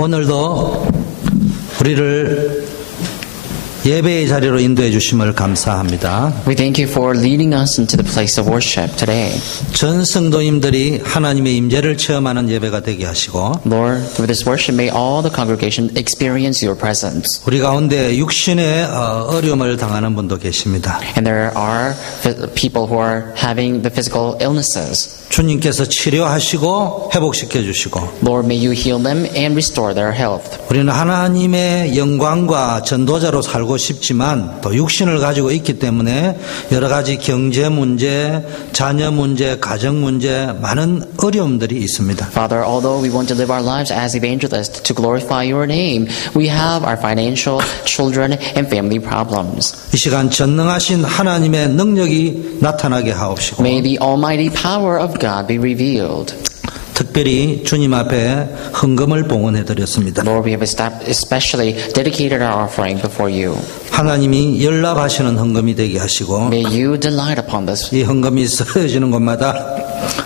오늘도 우리를 예배의 자리로 인도해 주심을 감사합니다. We thank you for leading us into the place of worship today. 전 성도님들이 하나님의 임재를 체험하는 예배가 되게 하시고 Lord, through this worship, may all the congregation experience your presence. 우리 가운데 육신의 어려움을 당하는 분도 계십니다. And there are people who are having the physical illnesses. 주님께서 치료하시고 회복시켜 주시고 Lord, may you heal them and restore their health. 우리는 하나님의 영광과 전도자로 살고 싶지만 또 육신을 가지고 있기 때문에 여러 가지 경제 문제, 자녀 문제, 가정 문제 많은 어려움들이 있습니다. Father, although we want to live our lives as evangelists to glorify your name, we have our financial, children, and family problems. 이 시간 전능하신 하나님의 능력이 나타나게 하옵시고 May the almighty power of God be revealed. 특별히 주님 앞에 헌금을 봉헌해 드렸습니다. Lord, we have especially dedicated our offering before you. 하나님이 연락하시는 헌금이 되게 하시고 May you delight upon this. 이 헌금이 쓰여지는 곳마다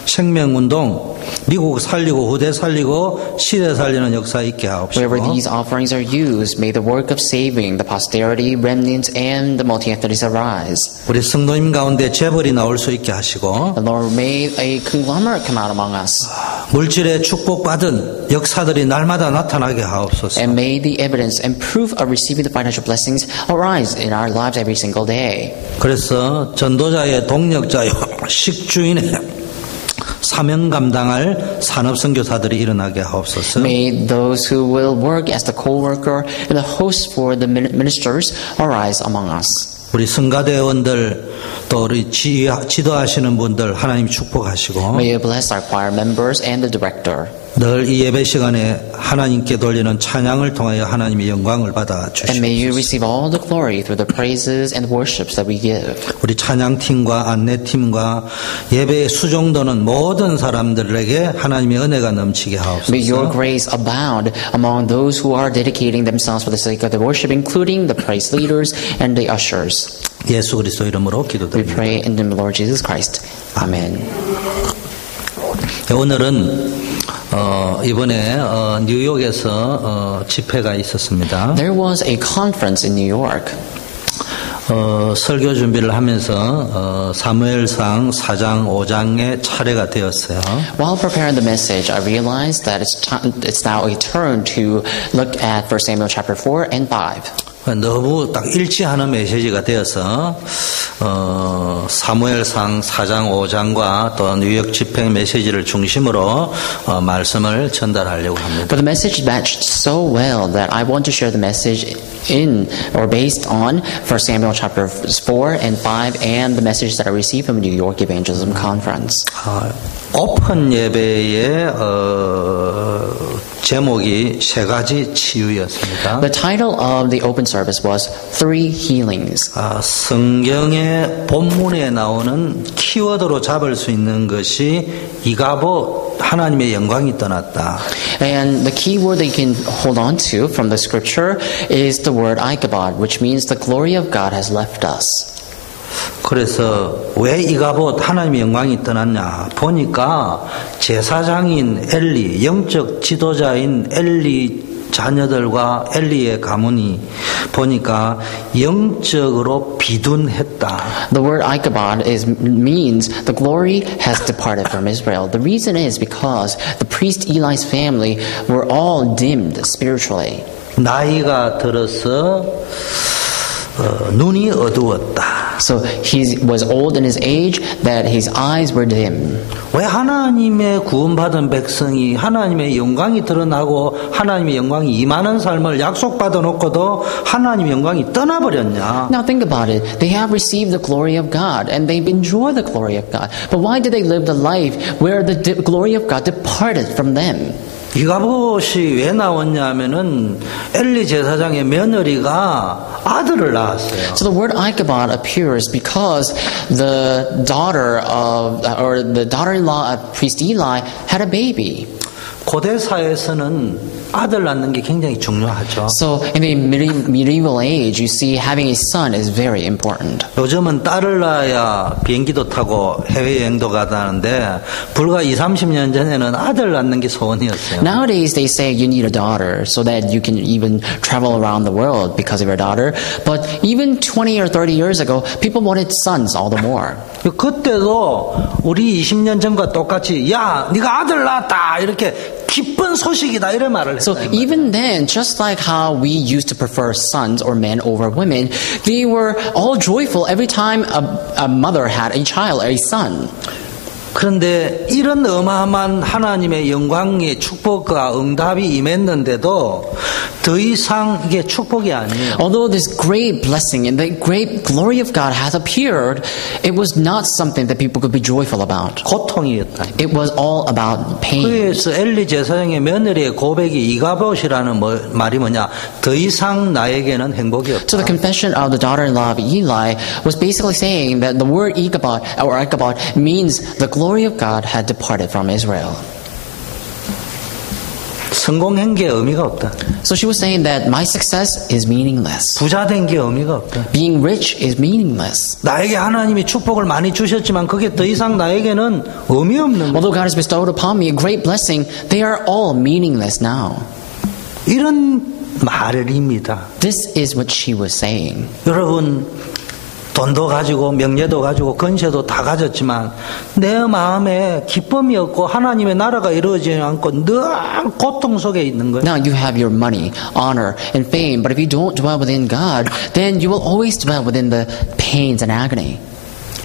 생명운동, 미국 살리고 후대 살리고 시대 살리는 역사 있게 하옵시고 Wherever these offerings are used, may the work of saving the posterity, remnants, and the multi-ethnics arise. 우리 성도님 가운데 재벌이 나올 수 있게 하시고 And Lord, may a conglomerate come out among us. 물질의 축복받은 역사들이 날마다 나타나게 하옵소서. And may the evidence and proof of receiving the financial blessings arise in our lives every single day. 그래서 전도자의 동력자요 식주인의 사명 감당할 산업 선교사들이 일어나게 하옵소서. May those who will work as the co-worker and the host for the ministers arise among us. 우리 성가대원들 또 우리 지도하시는 분들 하나님 축복하시고 May you bless our choir members and the director. 늘 이 예배 시간에 하나님께 돌리는 찬양을 통하여 하나님의 영광을 받아 And may you 주시옵소서. receive all the glory through the praises and worships that we give. 우리 찬양팀과 안내팀과 예배의 수종도는 모든 사람들에게 하나님의 은혜가 넘치게 May your 하옵소서. grace abound among those who are dedicating themselves for the sake of the worship, including the praise leaders and the ushers. 예수 그리스도 이름으로 We 기도드립니다. pray in the name of the Lord Jesus Christ. Amen. 오늘은 이번에 뉴욕에서 집회가 있었습니다. There was a conference in New York. 설교 준비를 하면서 사무엘상 4장 5장의 차례가 되었어요. While preparing the message, I realized that it's now a turn to look at 1 Samuel chapter 4 and 5. 너무 딱 일치하는 메시지가 되어서 사무엘상 4장 5장과 또 뉴욕 집회 메시지를 중심으로 말씀을 전달하려고 합니다. But the message matched so well that I want to share the message in or based on 1 Samuel chapter 4 and 5 and the message that I received from New York Evangelism Conference. 오픈 예배의 제목이 세 가지 치유였습니다. The title of the open service was Three Healings. 성경의 본문에 나오는 키워드로 잡을 수 있는 것이 이가봇 하나님의 영광이 떠났다. And the key word that you can hold on to from the scripture is the word Ichabod, which means the glory of God has left us. 그래서 왜 이가봇 하나님의 영광이 떠났냐 보니까 제사장인 엘리, 영적 지도자인 엘리 자녀들과 엘리의 가문이 보니까 영적으로 비둔했다. The word Ichabod means the glory has departed from Israel. The reason is because the priest Eli's family were all dimmed spiritually. 나이가 들어서 눈이 어두웠다. So he was old in his age that his eyes were dim. 왜 하나님의 구원받은 백성이 하나님의 영광이 드러나고 하나님의 영광이 임하는 삶을 약속받아 놓고도 하나님의 영광이 떠나버렸냐? Now think about it. They have received the glory of God and they've enjoyed the glory of God. But why did they live the life where the glory of God departed from them? 이가봇이 왜 나왔냐면은 엘리 제사장의 며느리가 아들을 낳았어요. So the word Ichabod appears because the daughter-in-law of priest Eli had a baby. 고대 사회에서는 아들 낳는 게 굉장히 중요하죠. So in the medieval age, you see having a son is very important. 요즘은 딸을 낳아야 비행기도 타고 해외여행도 가다는데 불과 20-30년 전에는 아들 낳는 게 소원이었어요. Nowadays, they say you need a daughter so that you can even travel around the world because of your daughter. But even 20 or 30 years ago, people wanted sons all the more. 그때도 우리 20년 전과 똑같이 야, 네가 아들 낳았다 이렇게 기쁜 소식이다 이런 말을 So 했어요. even then, just like how we used to prefer sons or men over women, they were all joyful every time a mother had a child, a son. 그런데 이런 어마어마한 하나님의 영광의 축복과 응답이 임했는데도 더 이상 이게 축복이 아니에요. Although this great blessing and the great glory of God has appeared, it was not something that people could be joyful about. 고통이었다. It was all about pain. 그래서 엘리 제사장의 며느리의 고백이 이가봇이라는 말이 뭐냐? 더 이상 나에게는 행복이 없다. So the confession of the daughter-in-law of Eli was basically saying that the word Ichabod means the glory of God had departed from Israel. 성공한 게 의미가 없다. So she was saying that my success is meaningless. 부자 된 게 의미가 없다. Being rich is meaningless. 나에게 하나님이 축복을 많이 주셨지만 그게 더 이상 나에게는 의미 없는 거예요. Although God has bestowed upon me a great blessing, they are all meaningless now. 이런 말입니다. This is what she was saying. 여러분 돈도 가지고 명예도 가지고 건세도 다 가졌지만 내 마음에 기쁨이 없고 하나님의 나라가 이루어지지 않고 늘 고통 속에 있는 거예요. Now you have your money, honor, and fame, but if you don't dwell within God, then you will always dwell within the pains and agony.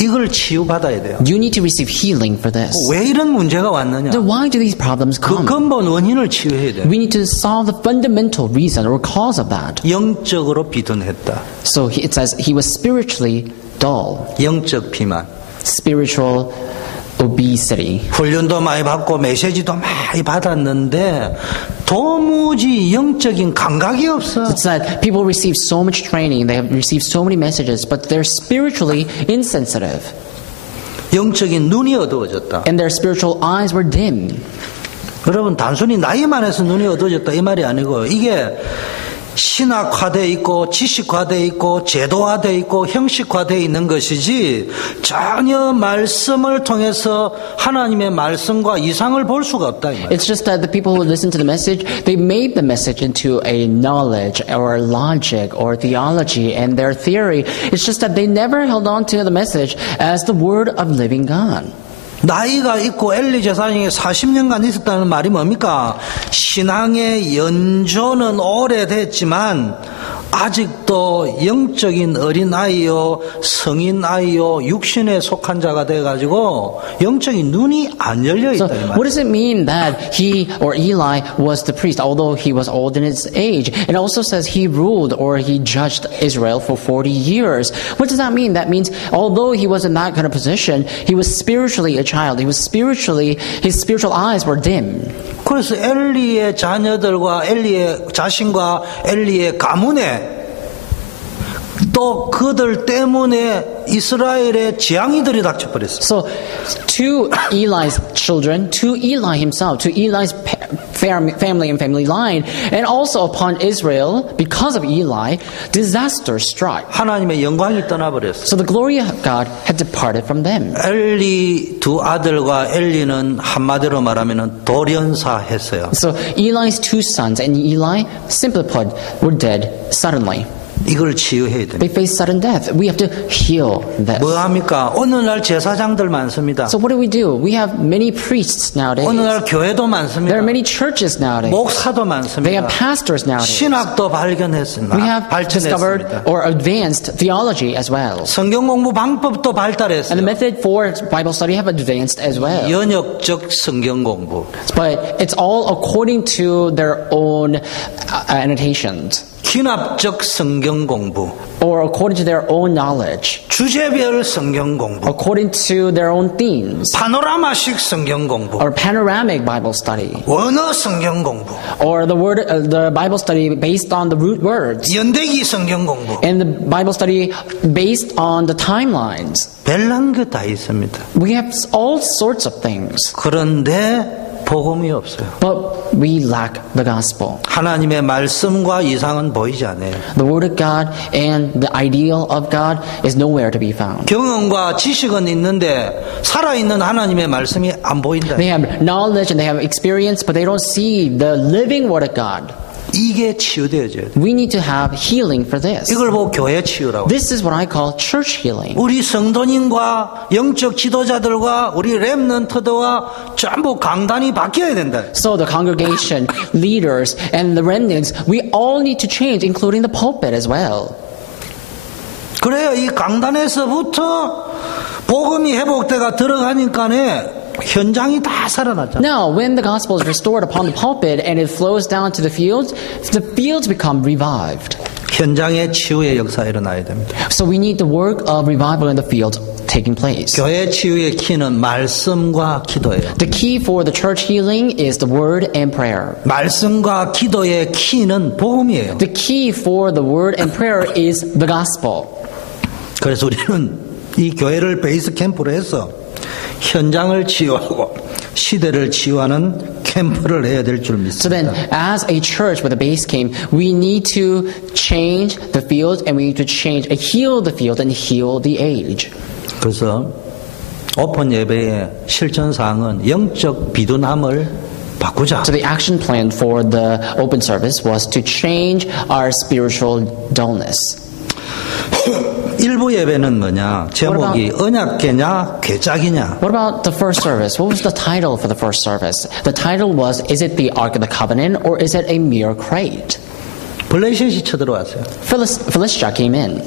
이걸 치유받아야 돼요. You need to receive healing for this. 왜 이런 문제가 왔느냐? Then why do these problems 그 come? 근본 원인을 치유해야 돼요. We need to solve the fundamental reason or cause of that. 영적으로 비둔했다. So it says he was spiritually dull, 영적 비만. spiritual obesity. 훈련도 많이 받고 메시지도 많이 받았는데 도무지 영적인 감각이 없어. It's that people receive so much training, they have received so many messages, but they're spiritually insensitive. 영적인 눈이 어두워졌다. And their spiritual eyes were dim. 여러분 단순히 나이만 해서 눈이 어두워졌다 이 말이 아니고 이게 신학화되어 있고 지식화되어 있고 제도화되어 있고 형식화되어 있는 것이지 전혀 말씀을 통해서 하나님의 말씀과 이상을 볼 수가 없다. 이 말이에요. It's just that the people who listen to the message, they made the message into a knowledge or logic or theology and their theory. It's just that they never held on to the message as the word of living God. 나이가 있고 엘리 제사장이 40년간 있었다는 말이 뭡니까? 신앙의 연조는 오래됐지만 아직도 영적인 어린아이요 성인아이요 육신에 속한 자가 돼가지고 영적인 눈이 안 열려있다. So what does it mean that he or Eli was the priest, although he was old in his age? It also says he ruled or he judged Israel for 40 years. What does that mean? That means although he was in that kind of position, he was spiritually a child. He was spiritually, his spiritual eyes were dim. 그래서 엘리의 자녀들과 엘리의 자신과 엘리의 가문에 또 그들 때문에 이스라엘의 재앙이들이 닥쳐버렸어요. So to Eli's children, to Eli himself, to Eli's family and family line, and also upon Israel, because of Eli, disaster struck. 하나님의 영광이 떠나버렸어요. So the glory of God had departed from them. 엘리 두 아들과 엘리는 한마디로 말하면 돌연사했어요. So Eli's two sons and Eli, simply put, were dead suddenly. 이걸 치유해야 됩니다. They faced sudden death. We have to heal this. 뭐합니까? 오늘날 제사장들 많습니다. So what do? We have many priests nowadays. 오늘날 교회도 There 많습니다. are many churches nowadays. 목사도 They 많습니다. have pastors nowadays. 신학도 발견했습니다. We have discovered 발전했습니다. or advanced theology as well. 성경 공부 방법도 And the 발달했어요. method for Bible study have advanced as well. 연역적 성경 공부. But it's all according to their own annotations 기납적 성경 공부. or according to their own knowledge, 주제별 성경 공부. according to their own themes, 파노라마식 성경 공부. or panoramic Bible study, 원어 성경 공부. or the Bible study based on the root words, 연대기 성경 공부. and the Bible study based on the timelines. 별난 게 다 있습니다. We have all sorts of things. 그런데 복음이 없어요. But we lack the gospel. 하나님의 말씀과 이상은 보이지 않아요. The word of God and the ideal of God is nowhere to be found. 경험과 지식은 있는데 살아있는 하나님의 말씀이 안 보인다. They have knowledge and they have experience, but they don't see the living word of God. 이게 치유되어져야 돼. We need to have healing for this. 이걸 보고 교회 치유라고. This is what I call church healing. 우리 성도님과 영적 지도자들과 우리 렘넌트들과 전부 강단이 바뀌어야 된다. So the congregation, leaders, and the remnants, we all need to change, including the pulpit as well. 그래야 이 강단에서부터 복음이 회복돼가 들어가니까네 현장이 다 살아났잖아. Now, when the gospel is restored upon the pulpit and it flows down to the fields become revived. 현장의 치유의 역사가 일어나야 됩니다. So we need the work of revival in the field taking place. 교회 치유의 키는 말씀과 기도예요. The key for the church healing is the word and prayer. 말씀과 기도의 키는 복음이에요. The key for the word and prayer is the gospel. 그래서 우리는 이 교회를 베이스 캠프로 해서 현장을 치유하고 시대를 치유하는 캠프를 해야 될 줄 So then, 믿습니다. as a church with a base camp, we need to change the field and we need to heal the field and heal the age. 그래서 오픈 예배의 실천 사항은 영적 비둔함을 바꾸자. So the action plan for the open service was to change our spiritual dullness. 일부 예배는 뭐냐? 제목이 언약궤냐 궤짝이냐? What about the first service? What was the title for the first service? The title was, is it the Ark of the Covenant or is it a mere crate? 블레셋이 쳐들어왔어요. Philistia came in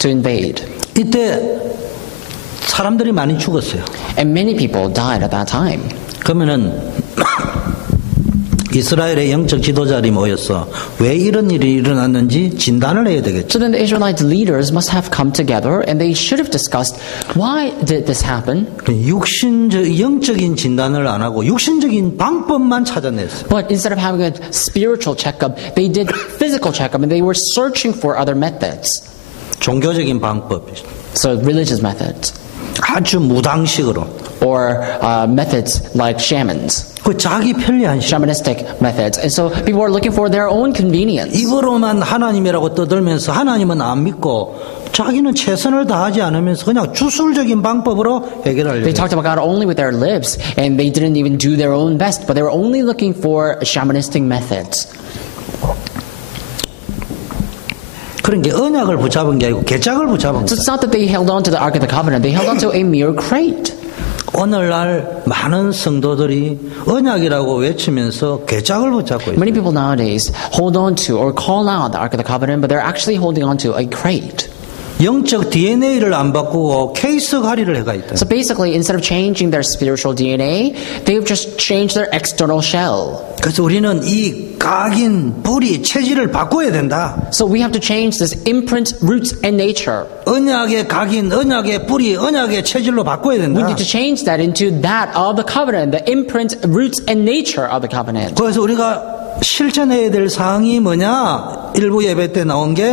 to invade. 이때 사람들이 많이 죽었어요. And many people died at that time. 그러면은 이스라엘의 영적 지도자들이 모여서 왜 이런 일이 일어났는지 진단을 해야 되겠죠. So then the Israelite leaders must have come together and they should have discussed, why did this happen? 영적인 진단을 안 하고 육신적인 방법만 찾아냈어요. But instead of having a spiritual checkup, they did physical checkup and they were searching for other methods. 종교적인 방법이죠. So religious methods. 아주 무당식으로. Or methods like shamans. 그 자기 편리한 식. Shamanistic methods. And so people are looking for their own convenience. 입으로만 하나님이라고 떠들면서 하나님은 안 믿고 자기는 최선을 다하지 않으면서 그냥 주술적인 방법으로 해결하려고. They talked about God only with their lips and they didn't even do their own best, but they were only looking for shamanistic methods. 그런 게 언약을 붙잡은 게 아니고 궤짝을 붙잡은 So 거예요. it's not that they held on to the Ark of the Covenant, they held on to a mere crate. 오늘날 많은 성도들이 언약이라고 외치면서 궤짝을 붙잡고 있어요. Many people nowadays hold on to or call out the Ark of the Covenant, but they're actually holding on to a crate. 영적 DNA를 안 바꾸고 케이스 가리를 해가 있다. So basically, instead of changing their spiritual DNA, they've just changed their external shell. 그래서 우리는 이 각인, 뿌리, 체질을 바꿔야 된다. So we have to change this imprint, roots, and nature. 언약의 각인, 언약의 뿌리, 언약의 체질로 바꿔야 We 된다. need to change that into that of the covenant, the imprint, roots, and nature of the covenant. 그래서 우리가 실천해야 될 사항이 뭐냐? 일부 예배 때 나온 게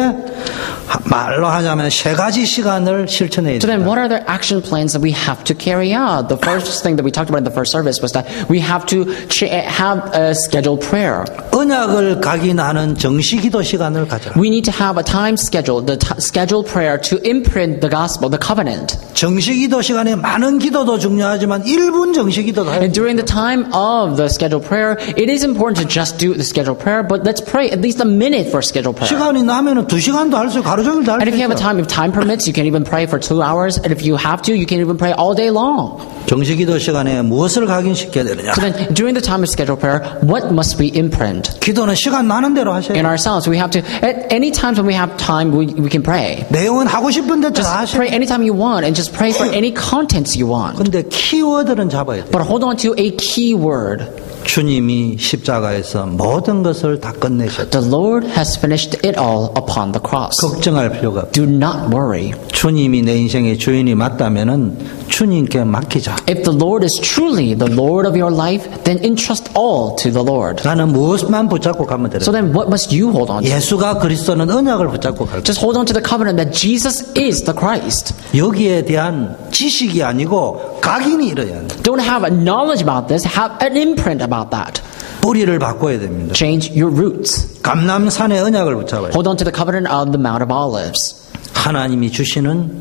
말로 하자면 세 가지 시간을 실천해야 So then 된다. what are the action plans that we have to carry out? The first thing that we talked about in the first service was that we have to have a scheduled prayer. 언약을 각인하는 정시기도 시간을 가져라. We need to have a time schedule, the scheduled prayer to imprint the gospel, the covenant. 정시기도 시간에 많은 기도도 중요하지만 1분 정시기도도 해야 And 돼. during the time of the scheduled prayer, it is important to just do the scheduled prayer, but let's pray at least a minute for scheduled prayer. 시간이 나면은 2시간도 할 수, 하루 종일 다 할 And 수 if you have a 있어. time, if time permits, you can even pray for 2 hours. And if you have to, you can even pray all day long. 정시기도 시간에 무엇을 각인시켜야 되느냐? So then, during the time of scheduled prayer, what must we imprint? 기도는 시간 나는 대로 하셔야 In 돼요. ourselves, we have to, at any times when we have time, we can pray. 내용은 하고 싶은 대로 Just 다 하셔야 pray 돼요. anytime you want and just pray for any contents you want. 근데 키워드는 잡아야 돼요. But hold on to a key word. 주님이 십자가에서 모든 것을 다 끝내셨다. The Lord has finished it all upon the cross. 걱정할 필요가 없다. Do not worry. 주님이 내 인생의 주인이 맞다면은 주님께 맡기자. If the Lord is truly the Lord of your life, then entrust all to the Lord. 나는 무엇만 붙잡고 가면 되는 So then what must you hold on to? 예수가 그리스도는 언약을 붙잡고 갈 거예요. Just hold on to the covenant that Jesus is the Christ. 여기에 대한 지식이 아니고 각인이 일어야 돼요. Don't have a knowledge about this, have an imprint about that. 뿌리를 바꿔야 됩니다. Change your roots. 감람산의 언약을 붙잡아요. Hold on to the covenant of the Mount of Olives. 하나님이 주시는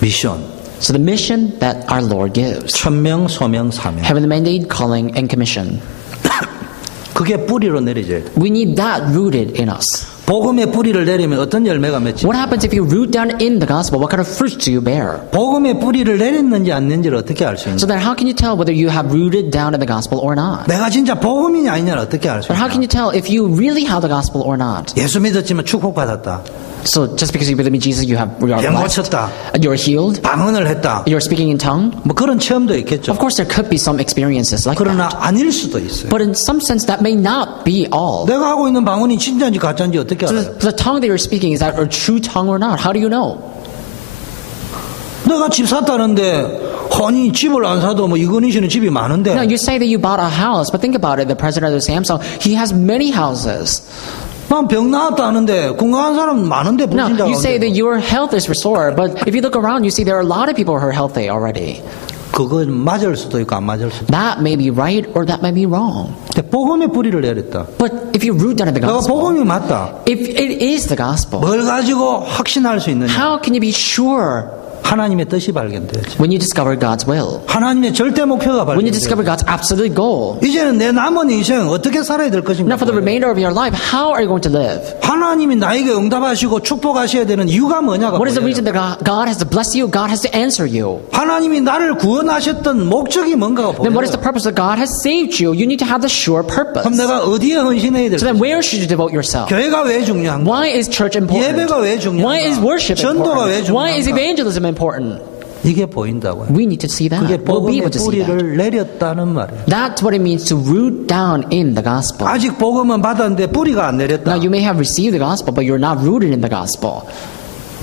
미션. So the mission that our Lord gives. 천명, 소명, 사명. Heavenly mandate, calling, and commission. 그게 뿌리로 내려져야 돼요. We need that rooted in us. 복음의 뿌리를 내리면 어떤 열매가 맺지? What happens if you root down in the gospel? What kind of fruits do you bear? 복음의 뿌리를 내렸는지 안 내는지를 어떻게 알 수 있냐? So then how can you tell whether you have rooted down in the gospel or not? 내가 진짜 복음이냐 아니냐를 어떻게 알 수 But how can 있냐? you tell if you really have the gospel or not? 예수 믿었지만 축복받았다. So just because you believe in Jesus, you are 병 blessed, 고쳤다. you're healed, 방언을 했다. you're speaking in tongue. 뭐 그런 체험도 있겠죠. Of course, there could be some experiences like 그러나 that. 아닐 수도 있어요. But in some sense, that may not be all. 내가 하고 있는 방언이 진짜인지 가짜인지 어떻게 So 알아요? the tongue that you're speaking, is that a true tongue or not? How do you know? 내가 집 샀다는데 아니 집을 안 사도 뭐 이건희 씨는 집이 많은데 No, you say that you bought a house, but think about it. The president of Samsung, he has many houses. 난 병 나았다 하는데 건강한 사람 많은데 No, 불신자가 you say that 없는데. your health is restored, but if you look around, you see there are a lot of people who are healthy already. 그건 맞을 수도 있고 안 맞을 수도 있고. That may be right or that may be wrong. 근데 복음의 뿌리를 내렸다. But if you root down in the 내가 gospel, 복음이 맞다. if it is the gospel, 뭘 가지고 확신할 수 있느냐? how can you be sure 하나님의 뜻이 발견돼야지. when you discover God's will? 하나님의 절대 목표가 When you 발견돼야지. discover God's absolute goal? 이제는 내 남은 인생 어떻게 살아야 될 것인가? Now for the remainder of your life, how are you going to live? 하나님이 나에게 응답하시고 축복하셔야 되는 이유가 뭐냐가 What is the 뭐예요? reason that God has to bless you? God has to answer you. 하나님이 나를 구원하셨던 목적이 뭔가가 Then what is 보여요. the purpose that God has saved you? You need to have the sure purpose. 그럼 내가 어디에 헌신해야 So 될까? then where should you devote yourself? 교회가 왜 중요한가? Why is church important? 예배가 왜 중요한가? Why is worship 전도가 왜 important? Why is 중요한가? evangelism important? 이게 보인다고요. We need to see that. 그게 We'll be 복음의 able to see that. 뿌리를 내렸다는 말이에요. That's what it means to root down in the gospel. 아직 복음은 받았는데 뿌리가 안 내렸다. Now you may have received the gospel, but you're not rooted in the gospel.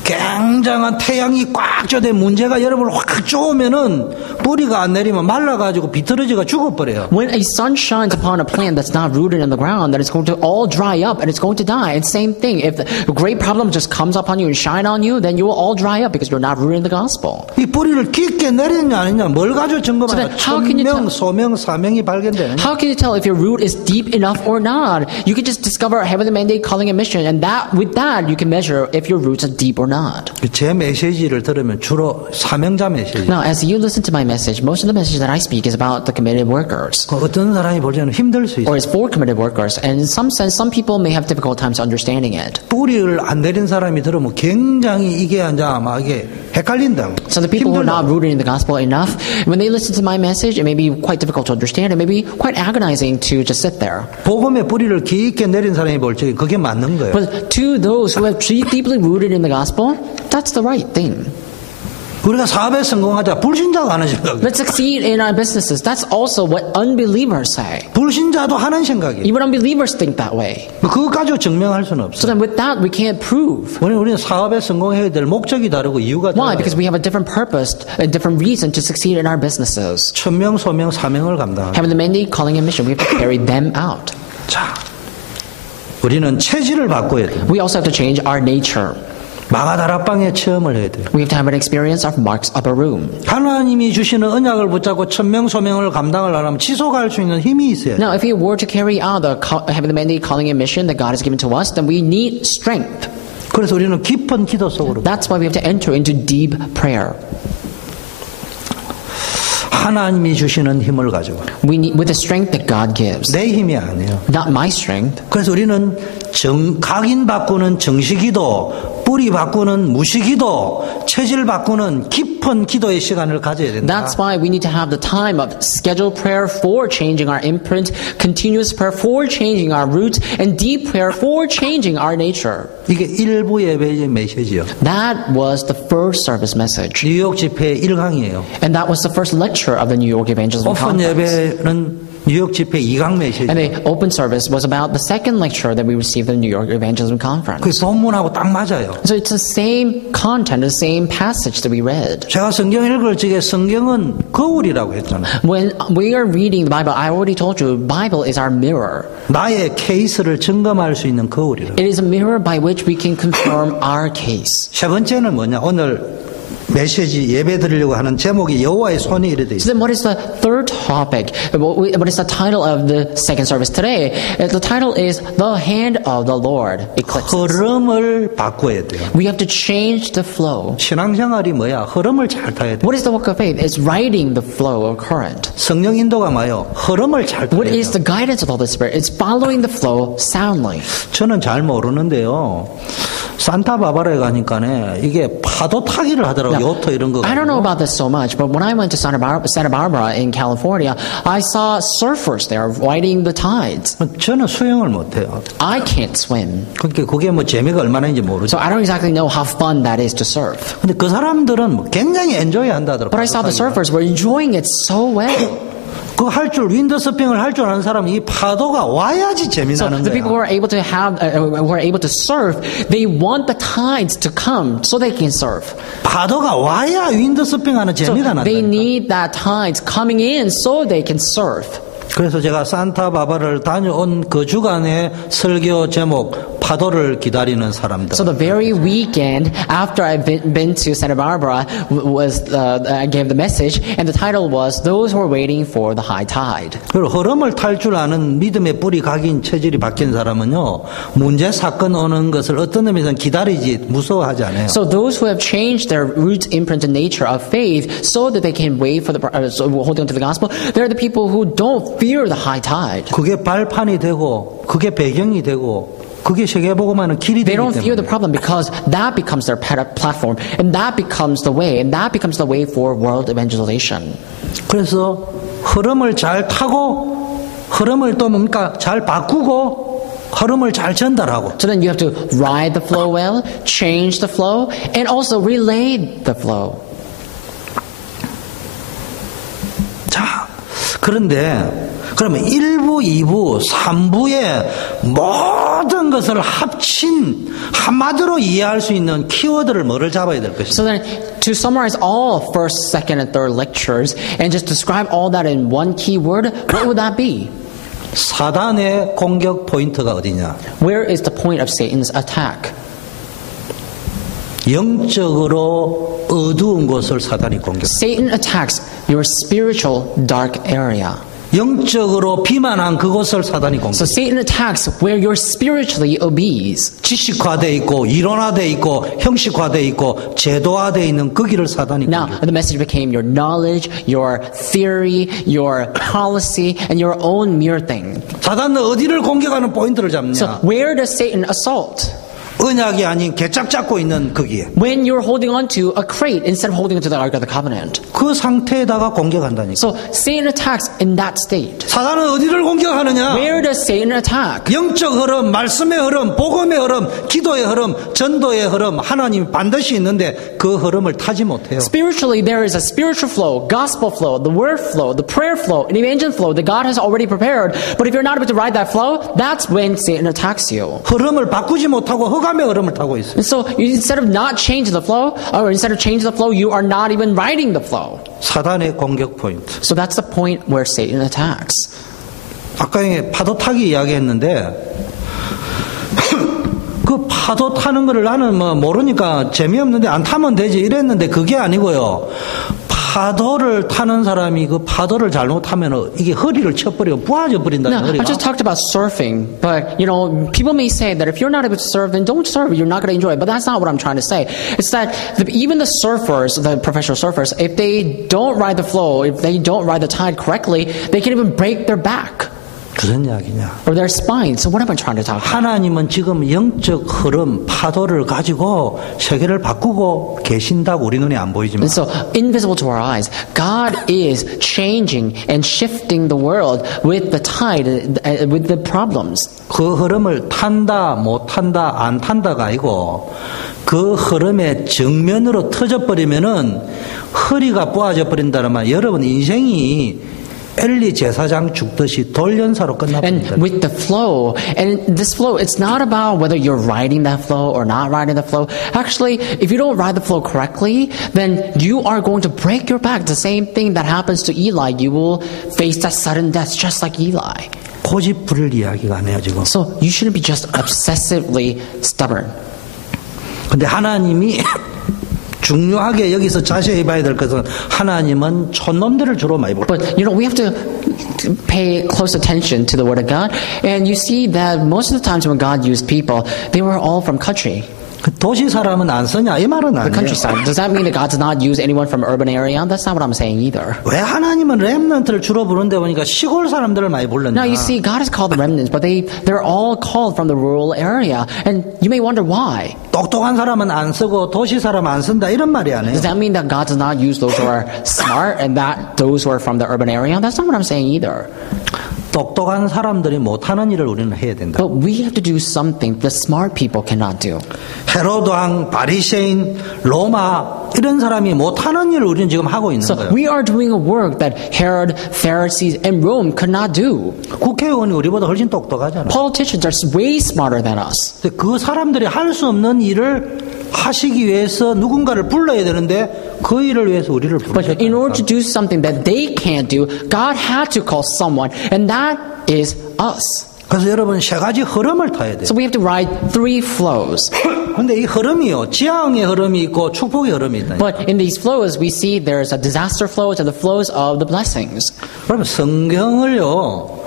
굉장한 태양이 꽉 쪄대 문제가 여러분을 확 쪼으면은 뿌리가 안 내리면 말라가지고 비틀어지가 죽어버려요. When a sun shines upon a plant that's not rooted in the ground, then it's going to all dry up and it's going to die. And same thing, if the great problem just comes upon you and shine on you, then you will all dry up because you're not rooted in the gospel. 이 뿌리를 깊게 내렸냐 아니냐 뭘 가지고 So 점검하냐? then how can you 천명, tell- 소명, 사명이 발견되느냐? How can you tell if your root is deep enough or not? You can just discover a heavenly mandate, calling, and mission, and that with that you can measure if your roots are deep or not. 제 메시지를 들으면 주로 사명자 메시지. Now, as you listen to my message, most of the message that I speak is about the committed workers, 어떤 사람이 볼 때는 힘들 수 있어요. or is for committed workers, and in some sense, some people may have difficult times understanding it. 뿌리를 안 내린 사람이 들으면 굉장히 이게 이제 막 이게 헷갈린다. So the people who are not 힘들다. rooted in the gospel enough, when they listen to my message, it may be quite difficult to understand. It may be quite agonizing to just sit there. 복음의 뿌리를 깊게 내린 사람이 볼 적에 그게 맞는 거예요. But to those who have deeply rooted in the gospel, that's the right thing. 우리가 사업에 성공하자 불신자가 하는 생각이에요. Let's succeed in our businesses. That's also what unbelievers say. 불신자도 하는 생각이에요. Even unbelievers think that way. 그거 가지고 증명할 수는 So 없어요. then with that, we can't prove. 우리는 사업에 성공해야 될 목적이 다르고 이유가 Why? 달라요. Because we have a different purpose, a different reason to succeed in our businesses. 천명, 소명, 사명을 감당하고. Having the mandate, calling, and mission, we have to carry them out. 자, 우리는 체질을 바꿔야 돼요. We also have to change our nature. 마가다락방의 체험을 해야 돼요. We have to have an experience of Mark's upper room. 하나님이 주시는 언약을 붙잡고 천명, 소명을 감당을 하려면 지속할 수 있는 힘이 있어야 돼요. Now, if we were to carry out having the mandate, calling, and mission that God has given to us, then we need strength. 그래서 우리는 깊은 기도 속으로 That's why we have to enter into deep prayer. 하나님이 주시는 힘을 가지고 We need, with the strength that God gives, 내 힘이 아니에요. not my strength. 그래서 우리는 각인 바꾸는 정식기도, 뿌리 바꾸는 무시기도, 체질 바꾸는 깊은 기도의 시간을 가져야 된다. That's why we need to have the time of scheduled prayer for changing our imprint, continuous prayer for changing our roots, and deep prayer for changing our nature. 이게 일부 예배의 메시지요. That was the first service message. 뉴욕 집회 1강이에요. And that was the first lecture of the New York Evangelism 오픈 Conference. 예배는 뉴욕 집회 2강 메시지. And the open service was about the second lecture that we received at the New York Evangelism Conference. 그 본문하고 딱 맞아요. So it's the same content, the same passage that we read. 제가 성경 읽을 적에 성경은 거울이라고 했잖아요. When we are reading the Bible, I already told you, Bible is our mirror. 나의 케이스를 점검할 수 있는 거울이라고. It is a mirror by which we can confirm our case. 세 번째는 뭐냐? 오늘 메시지 예배 드리려고 하는 제목이 여호와의 손이 이래 돼 So 있어요. then what is the third topic? What is the title of the second service today? The title is The Hand of the Lord Eclipses. 흐름을 바꿔야 돼요. We have to change the flow. 신앙생활이 뭐야? 흐름을 잘 타야 돼. What is the work of faith? It's riding the flow of current. 성령 인도가 뭐예요? 흐름을 잘 타야 What is 돼요. the guidance of the Holy Spirit? It's following the flow soundly. 저는 잘 모르는데요. 산타바바라에 가니까네 이게 파도 타기를 하더라고요. 요트 이런 거. I don't know about this so much, but when I went to Santa Barbara in California, I saw surfers there riding the tides. 저는 수영을 못해요. I can't swim, 그러니까 그게 뭐 재미가 얼마나 있는지 모르죠. so I don't exactly know how fun that is to surf. 근데 그 사람들은 뭐 굉장히 엔조이 한다더라고요. But I saw the surfers were enjoying it so well. 그 할 줄 윈드서핑을 할 줄 아는 사람은 이 파도가 와야지 So 재미나는 the people who 거야. are able to who are able to surf, they want the tides to come so they can surf. 파도가 와야 윈드서핑하는 So 재미가 they 난다니까. need that tides coming in so they can surf. 그래서 제가 산타바바라를 다녀온 그 주간의 설교 제목 파도를 기다리는 사람들. So the very weekend after I've been to Santa Barbara was I gave the message, and the title was "Those Who Are Waiting for the High Tide." 그리고 흐름을 탈 줄 아는 믿음의 뿌리 각인 체질이 바뀐 사람은요 문제 사건 오는 것을 어떤 의미에서는 기다리지 무서워하지 않아요. So those who have changed their root, imprint, and nature of faith, so that they can wait for holding on to the gospel, they're the people who don't fear the high tide. 그게 발판이 되고 그게 배경이 되고 그게 세계복음화는 길이 They 되기 don't fear the 때문에. problem because that becomes their platform, and that becomes the way, and that becomes the way for world evangelization. 그래서 흐름을 잘 타고 흐름을 또 뭔가 잘 바꾸고 흐름을 잘 전달하고. So then you have to ride the flow well, change the flow, and also relay the flow. 자, 그런데 그러면 1부, 2부, 3부의 모든 것을 합친 한마디로 이해할 수 있는 키워드를 뭐를 잡아야 될 것인가? So then, to summarize all first, second, and third lectures, and just describe all that in one key word, what would that be? 사단의 공격 포인트가 어디냐? Where is the point of Satan's attack? 영적으로 어두운 곳을 사단이 공격. Satan attacks your spiritual dark area. 영적으로 비만한 그곳을 사단이 공격. So Satan attacks where you're spiritually obese. 지식화돼 있고 이론화돼 있고 형식화돼 있고 제도화돼 있는 그 길을 사단이 Now, 공격. the message became your knowledge, your theory, your policy, and your own mere thing. 사단은 어디를 공격하는 포인트를 So 잡느냐? where does Satan assault? 언약이 아닌 개짝 잡고 있는 거기에. When you're holding on to a crate instead of holding on to the Ark of the Covenant. 그 상태에다가 공격한다니까. So Satan attacks in that state. 사단은 어디를 공격하느냐? Where does Satan attack? 영적 흐름, 말씀의 흐름, 복음의 흐름, 기도의 흐름, 전도의 흐름, 하나님이 반드시 있는데 그 흐름을 타지 못해요. Spiritually, there is a spiritual flow, gospel flow, the word flow, the prayer flow, an evangelical flow that God has already prepared. But if you're not able to ride that flow, that's when Satan attacks you. 흐름을 바꾸지 못하고 흑암의 흐름을 타고 있어요. And so instead of not changing the flow, or instead of changing the flow, you are not even riding the flow. 사단의 공격 포인트. So that's the point where Satan attacks. 아까 파도 타기 이야기했는데 그 파도 타는 거를 나는 뭐 모르니까 재미없는데 안 타면 되지 이랬는데 그게 아니고요. 파도를 타는 사람이 그 파도를 잘못하면 이게 허리를 쳐버리고 부하져 버린다는 Now, 허리가. I just talked about surfing, but people may say that if you're not able to surf, then don't surf. You're not going to enjoy it. But that's not what I'm trying to say. It's that even the surfers, the professional surfers, if they don't ride the flow, if they don't ride the tide correctly, they can even break their back 무슨 이야기냐? or their spine. So what am I trying to talk about? 하나님은 지금 영적 흐름, 파도를 가지고 세계를 바꾸고 계신다고 우리 눈에 안 보이지만 And so, invisible to our eyes, God is changing and shifting the world with the tide, with the problems. 그 흐름을 탄다, 못 탄다, 안 탄다가 아니고 그 흐름의 정면으로 터져버리면은 허리가 부러져 버린다는 말. 여러분 인생이 엘리 제사장 죽듯이 돌연사로 끝납니다. And with the flow, and this flow, it's not about whether you're riding that flow or not riding the flow. Actually, if you don't ride the flow correctly, then you are going to break your back. The same thing that happens to Eli. You will face that sudden death just like Eli. 고집 부릴 이야기가 아니에요, 지금. So you shouldn't be just obsessively stubborn. 근데 하나님이 중요하게 여기서 자세히 봐야 될 것은 하나님은 촌놈들을 주로 많이 볼. But we have to pay close attention to the Word of God, and you see that most of the times when God used people, they were all from country. 그 도시 사람은 안 쓰냐 이 말은 The 아니에요. countryside. Does that mean that God does not use anyone from urban area? That's not what I'm saying either. 왜 하나님은 렘넌트를 주로 부르는데 보니까 시골 사람들을 많이 불렀냐? Now you see, God has called the remnants, but they're all called from the rural area, and you may wonder why. 똑똑한 사람은 안 쓰고 도시 사람 안 쓴다 이런 말이 아니에요. Does that mean that God does not use those who are smart and that those who are from the urban area? That's not what I'm saying either. 똑똑한 사람들이 못하는 일을 우리는 해야 된다. But we have to do something the smart people cannot do. 헤로드 왕, 바리새인, 로마 이런 사람이 못하는 일을 우리는 지금 하고 있는 So 거예요. we are doing a work that Herod, Pharisees, and Rome could not do. 국회의원이 우리보다 훨씬 똑똑하잖아요. Politicians are way smarter than us. 근데 그 사람들이 할 수 없는 일을 하시기 위해서 누군가를 불러야 되는데 그 일을 위해서 우리를 But in order to 부르셨다니까. do something that they can't do, God had to call someone, and that is us. 그래서 여러분 세 가지 흐름을 타야 돼요. So we have to ride three flows. 근데 이 흐름이요, 재앙의 흐름이 있고 축복의 흐름이 있다. But in these flows, we see there's a disaster flows and the flows of the blessings. 그러면 성경을요,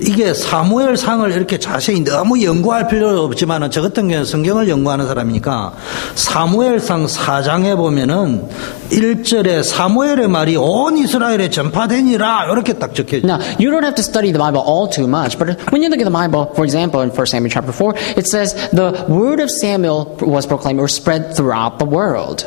이게 사무엘상을 이렇게 자세히 너무 연구할 필요는 없지만은 저 같은 경우는 성경을 연구하는 사람이니까 사무엘상 4장에 보면은 1절에 사무엘의 말이 온 이스라엘에 전파되니라 이렇게 딱 적혀 있어요. Now, you don't have to study the Bible all too much, but when you look at the Bible, for example, in 1 Samuel chapter 4, it says the word of Samuel was proclaimed or spread throughout the world.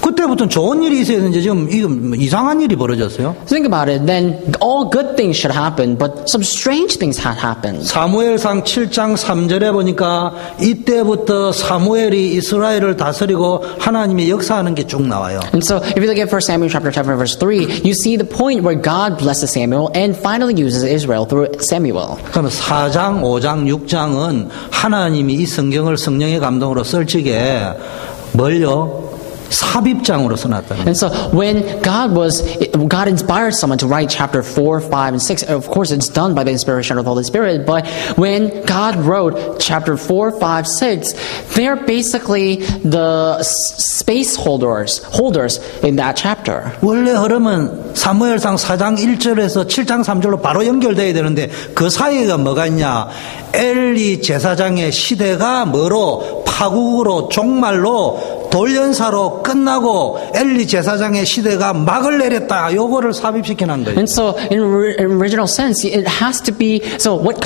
그때부터는 좋은 일이 있어야 되는데 지금 이상한 일이 벌어졌어요. Think about it, then all good things should happen, but some strange things had happened. 사무엘상 7장 3절에 보니까 이때부터 사무엘이 이스라엘을 다스리고 하나님이 역사하는 게 쭉 나와요. And so, if you look at 1 Samuel chapter 7, verse 3, you see the point where God blesses Samuel and finally uses Israel through Samuel. 그러면 4장, 5장, 6장은 하나님이 이 성경을 성령의 감동으로 쓸 적에 뭘요? 삽입장으로 써놨다는 And so when God inspired someone to write chapter 4, 5, and 6, of course it's done by the inspiration of the Holy Spirit, but when God wrote chapter 4, 5, 6, they're basically the space holders in that chapter. 원래 흐름은 사무엘상 4장 1절에서 7장 3절로 바로 연결돼야 되는데 그 사이가 뭐가 있냐? 엘리 제사장의 시대가 뭐로 파국으로 종말로 돌연사로 끝나고 엘리 제사장의 시대가 막을 내렸다. 요거를 삽입시켜 놓은 거예요. And so in original sense, it has to be, so what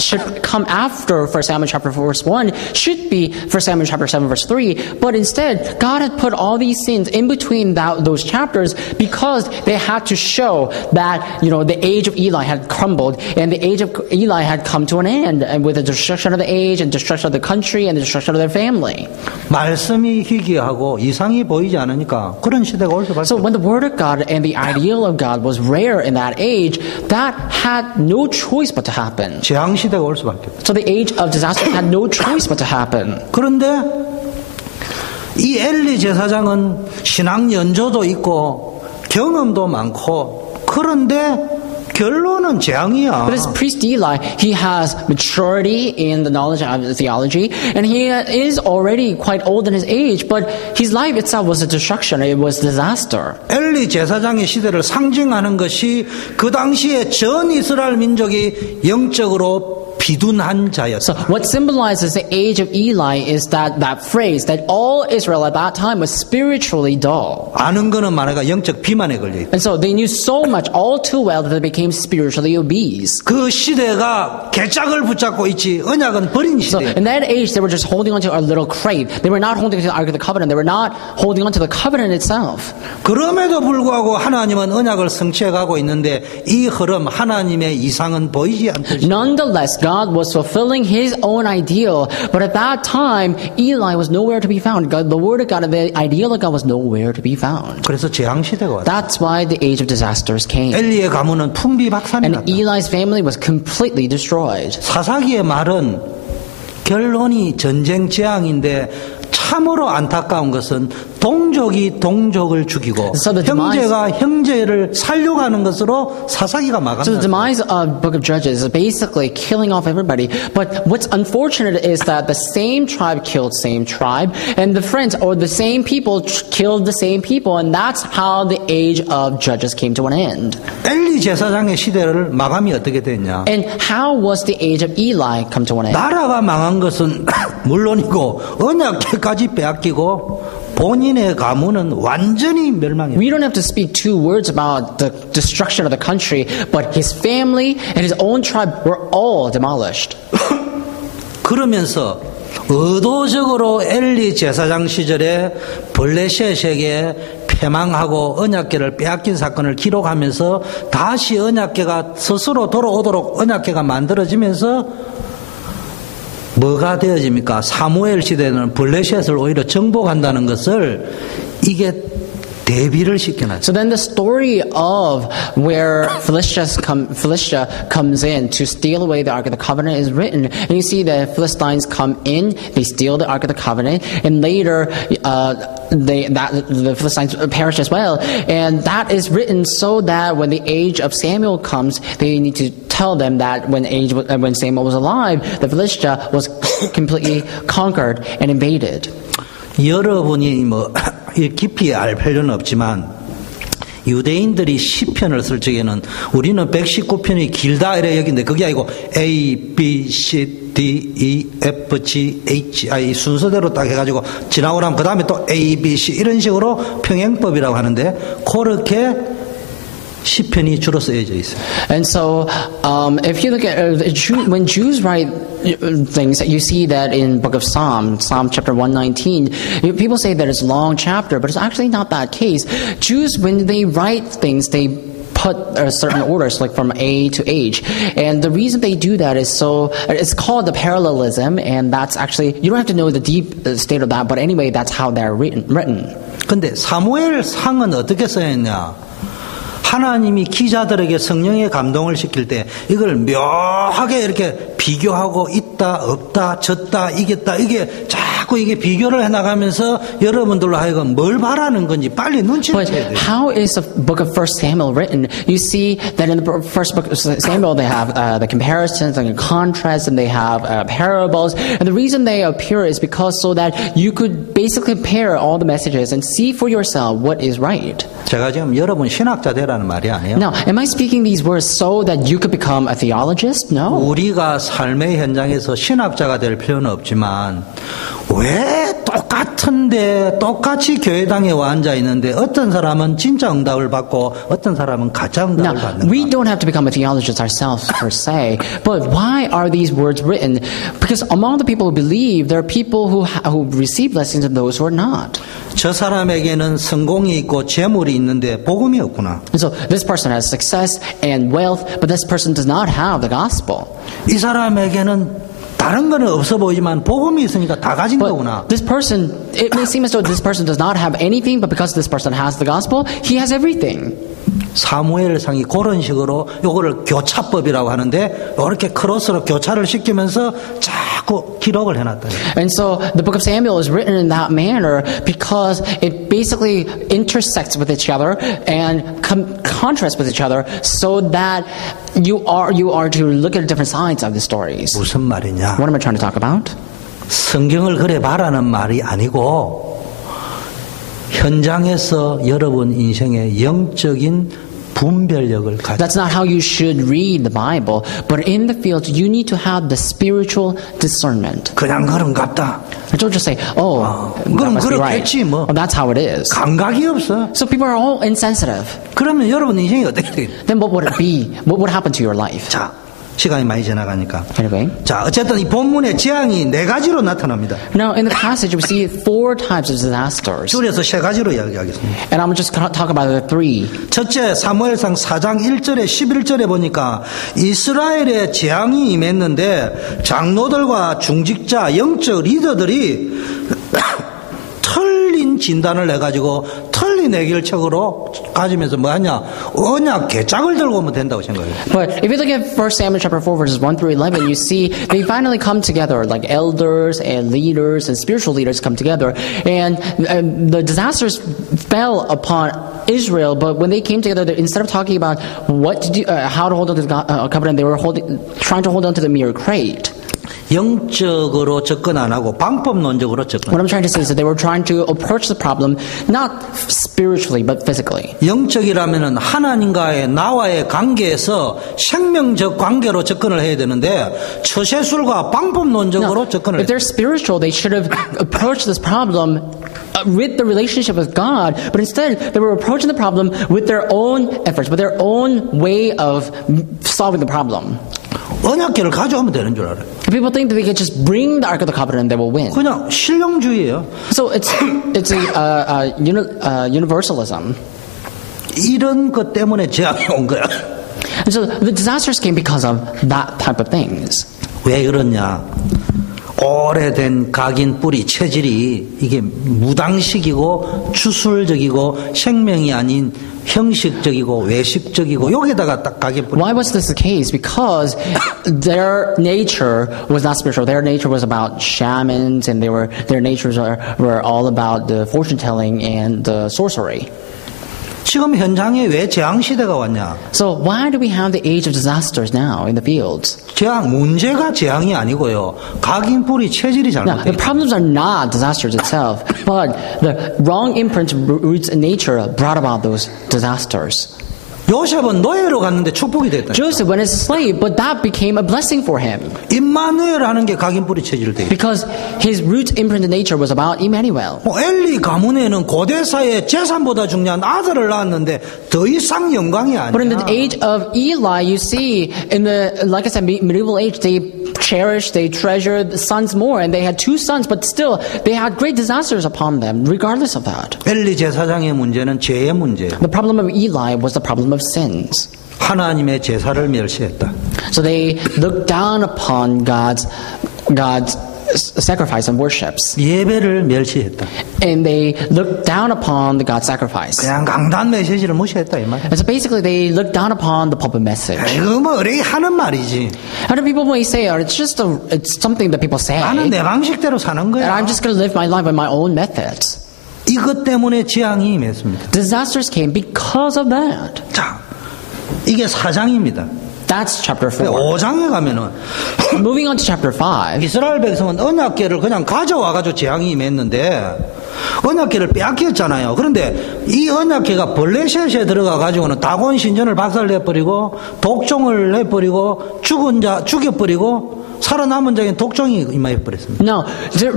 should come after 1 Samuel chapter 4 verse 1 should be 1 Samuel chapter 7 verse 3, but instead God had put all these sins in between those chapters because they had to show that, the age of Eli had crumbled and the age of Eli had come to an end, and with the destruction of the age and destruction of the country and the destruction of their family. 말씀이 희귀하고 이상이 보이지 않으니까 그런 시대가 올 수밖에 So when the word of God and the ideal of God was rare in that age, that had no choice but to happen. 재앙 시대가 올 수밖에 없어요. So the age of disaster had no choice but to happen. 그런데 이 엘리 제사장은 신앙 연조도 있고 경험도 많고 그런데 결론은 재앙이야. But this priest Eli, he has maturity in the knowledge of theology, and he is already quite old in his age, but his life itself was a destruction. It was disaster. 엘리 제사장의 시대를 상징하는 것이 그 당시에 전 이스라엘 민족이 영적으로 비둔한 자였다. So what symbolizes the age of Eli is that phrase that all Israel at that time was spiritually dull. 아는 거는 많으니까 영적 비만에 걸려 있다. And so they knew so much, all too well, that they became spiritually obese. 그 시대가 개짝을 붙잡고 있지 언약은 버린 So 시대. in that age, they were just holding on to a little crate. They were not holding on to the Ark of the Covenant. They were not holding on to the covenant itself. 그럼에도 불구하고 하나님은 언약을 성취해 가고 있는데 이 흐름 하나님의 이상은 보이지 않듯이 Nonetheless, God was fulfilling his own ideal. But at that time, Eli was nowhere to be found. The word of God, the ideal of God was nowhere to be found. 그래서 재앙 시대가 왔다. That's why the age of disasters came. 엘리의 가문은 풍비박산이 And 났다. Eli's family was completely destroyed. 사사기의 말은 결론이 전쟁 재앙인데 참으로 안타까운 것은 동족이 동족을 죽이고 So the 형제가 형제를 살려가는 것으로 사사기가 So the 마감났다. demise of Book of Judges is basically killing off everybody. But what's unfortunate is that the same tribe killed same tribe, and the friends or the same people killed the same people, and that's how the age of Judges came to an end. 엘리 제사장의 시대를 마감이 어떻게 됐냐? And how was the age of Eli come to an end? 나라가 망한 것은 물론이고 언약궤까지 빼앗기고 본인의 가문은 완전히 멸망했다. We don't have to speak two words about the destruction of the country, but his family and his own tribe were all demolished. 그러면서 의도적으로 엘리 제사장 시절에 블레셋에게 패망하고 언약궤를 빼앗긴 사건을 기록하면서 다시 언약궤가 스스로 돌아오도록 언약궤가 만들어지면서 뭐가 되어집니까? 사무엘 시대는 블레셋을 오히려 정복한다는 것을 이게 대비를 시켜놨어요. So then the story of where Philistia comes in to steal away the Ark of the Covenant is written. And you see the Philistines come in, they steal the Ark of the Covenant, and later the Philistines perish as well. And that is written so that when the age of Samuel comes, they need to tell them that when Samuel was alive, the Philistia was completely conquered and invaded. 여러분이 깊이 알 필요는 없지만 유대인들이 시편을 쓸 적에는 우리는 119편이 길다 이래 여긴데 그게 아니고 A, B, C, D, E, F, G, H, I 순서대로 딱 해가지고 지나고 나면 그 다음에 또 A, B, C 이런 식으로 평행법이라고 하는데 그렇게 시편이 주로 쓰여져 있어요. And so, if you look at when Jews write things, you see that in Book of Psalm chapter 119, people say that it's a long chapter, but it's actually not that case. Jews, when they write things, they put certain orders, like from A to H. And the reason they do that is it's called the parallelism, and that's actually, you don't have to know the deep state of that, but anyway, that's how they're written. 근데 사무엘 상은 어떻게 써있냐? 하나님이 기자들에게 성령의 감동을 시킬 때 이걸 묘하게 이렇게 비교하고 있다, 없다, 졌다, 이겼다, 이게 자꾸 이게 비교를 해나가면서 여러분들로 하여금 뭘 바라는 건지 빨리 눈치를 채야 돼요. How is the book of 1 Samuel written? You see that in the first book of Samuel they have the comparisons and contrasts, and they have parables. And the reason they appear is because so that you could basically compare all the messages and see for yourself what is right. 제가 지금 여러분 신학자 되라는 말이 아니에요. Now, am I speaking these words so that you could become a theologist? No. 우리가 삶의 현장에서 신학자가 될 필요는 없지만 왜 똑같은데 똑같이 교회당에 와 앉아 있는데 어떤 사람은 진짜 응답을 받고 어떤 사람은 가짜 응답을 Now, 받는가? we don't have to become a theologist ourselves per se, but why are these words written? Because among the people who believe, there are people who receive blessings and those who are not. 저 사람에게는 성공이 있고 재물이 있는데 복음이 없구나. And so this person has success and wealth, but this person does not have the gospel. 이 사람에게는 다른 거는 없어 보이지만 복음이 있으니까 다 가진 거구나. But this person, it may seem as though this person does not have anything, but because this person has the gospel, he has everything. 사무엘상이 그런 식으로 요거를 교차법이라고 하는데 이렇게 크로스로 교차를 시키면서 자꾸 기록을 해놨다. And so the book of Samuel is written in that manner because it basically intersects with each other and contrasts with each other, so that you are to look at different sides of the stories. 무슨 말이냐? What am I trying to talk about? 성경을 그래 봐라는 말이 아니고 현장에서 여러분 인생의 영적인 분별력을 가져. That's not how you should read the Bible, but in the field you need to have the spiritual discernment. 그냥 그런 같다. Don't just say, "Oh, that 그럼 must be right." 그렇겠지 뭐. Well, that's how it is. 감각이 없어. So people are all insensitive. 그러면 여러분 인생이 어떻게 돼? Then what would it be? What would happen to your life? 자, 시간이 많이 지나가니까. Anyway. 자, 어쨌든 이 본문의 재앙이 네 가지로 나타납니다. Now, in the passage, we see 4 types of disasters. 줄여서 세 가지로 이야기하겠습니다. And I'm just going to talk about the 3. 첫째, 사무엘상 4장 1절에 11절에 보니까 이스라엘의 재앙이 임했는데 장로들과 중직자, 영적 리더들이 틀린 진단을 해가지고 틀린 해결책으로 가지면서 뭐하냐, 언약 개짝을 들고 오면 된다고 생각해요. But if you look at 1 Samuel chapter 4 verses 1 through 11, you see they finally come together, like elders and leaders and spiritual leaders come together, and the disasters fell upon Israel. But when they came together, instead of talking about what to do, how to hold on to the covenant, they were trying to hold on to the mere crate. 영적으로 접근 안 하고 방법론적으로 접근. What I'm trying to say is that they were trying to approach the problem not spiritually but physically. 영적이라면은 하나님과의 나와의 관계에서 생명적 관계로 접근을 해야 되는데 처세술과 방법론적으로 접근을. If they're spiritual, they should have approached this problem with the relationship with God, but instead they were approaching the problem with their own efforts, with their own way of solving the problem. 언약궤를 가져오면 되는 줄 알아요. People think that they can just bring the Ark of the Covenant and they will win. 그냥 실용주의예요. So it's a universalism. 이런 것 때문에 재앙이 온 거야. And so the disasters came because of that type of things. 왜 그러냐? 오래된 각인 뿌리 체질이 이게 무당식이고 추술적이고 생명이 아닌 형식적이고 외식적이고 여기다가 딱 각인 뿌리. Why was this the case? Because their nature was not spiritual. Their nature was about shamans, and their natures were all about the fortune telling and the sorcery. 지금 현장에 왜 재앙 시대가 왔냐? So why do we have the age of disasters now in the fields? 재앙 문제가 재앙이 아니고요. 각인 뿌리 체질이 Now, the 잘못됐다. problems are not disasters itself, but the wrong imprint roots in nature brought about those disasters. 요셉은 노예로 갔는데 축복이 됐다. Joseph went as a slave, but that became a blessing for him 임마누엘 하는 게 각인 뿌리 체질돼. because his root imprint in nature was about Emmanuel. 엘리 가문에는 고대사에 재산보다 중요한 아들을 낳았는데 더 이상 영광이 But in the 아니야. age of Eli, you see, in the, like I said, medieval age, they cherished, they treasured sons more, and they had 2 sons, but still, they had great disasters upon them, regardless of that. 엘리 제사장의 문제는 죄의 문제예요. The problem of Eli was the problem of sins. 하나님의 제사를 멸시했다. So they looked down upon God's sacrifice and worships. 예배를 멸시했다. And they looked down upon the God's sacrifice. 그냥 강단 메시지를 무시했다 이 말이야. And so basically they looked down upon the pulpit message. 이거 뭐 어레 하는 말이지. Other people may say, it's something that people say. 나는 And 내 방식대로 사는 거야. I'm just going to live my life by my own methods. 이것 때문에 재앙이 임했습니다. Disasters came because of that. 자, 이게 4장입니다. That's chapter 4. 5장에 가면은 Moving on to chapter 5. 이스라엘 백성은 언약궤를 그냥 가져와가지고 재앙이 임했는데 언약궤를 빼앗겼잖아요. 그런데 이 언약궤가 블레셋에 들어가가지고는 다곤 신전을 박살내버리고 독종을 내버리고 죽여버리고 살아남은 자에게 독종이 임하여버렸습니다. No,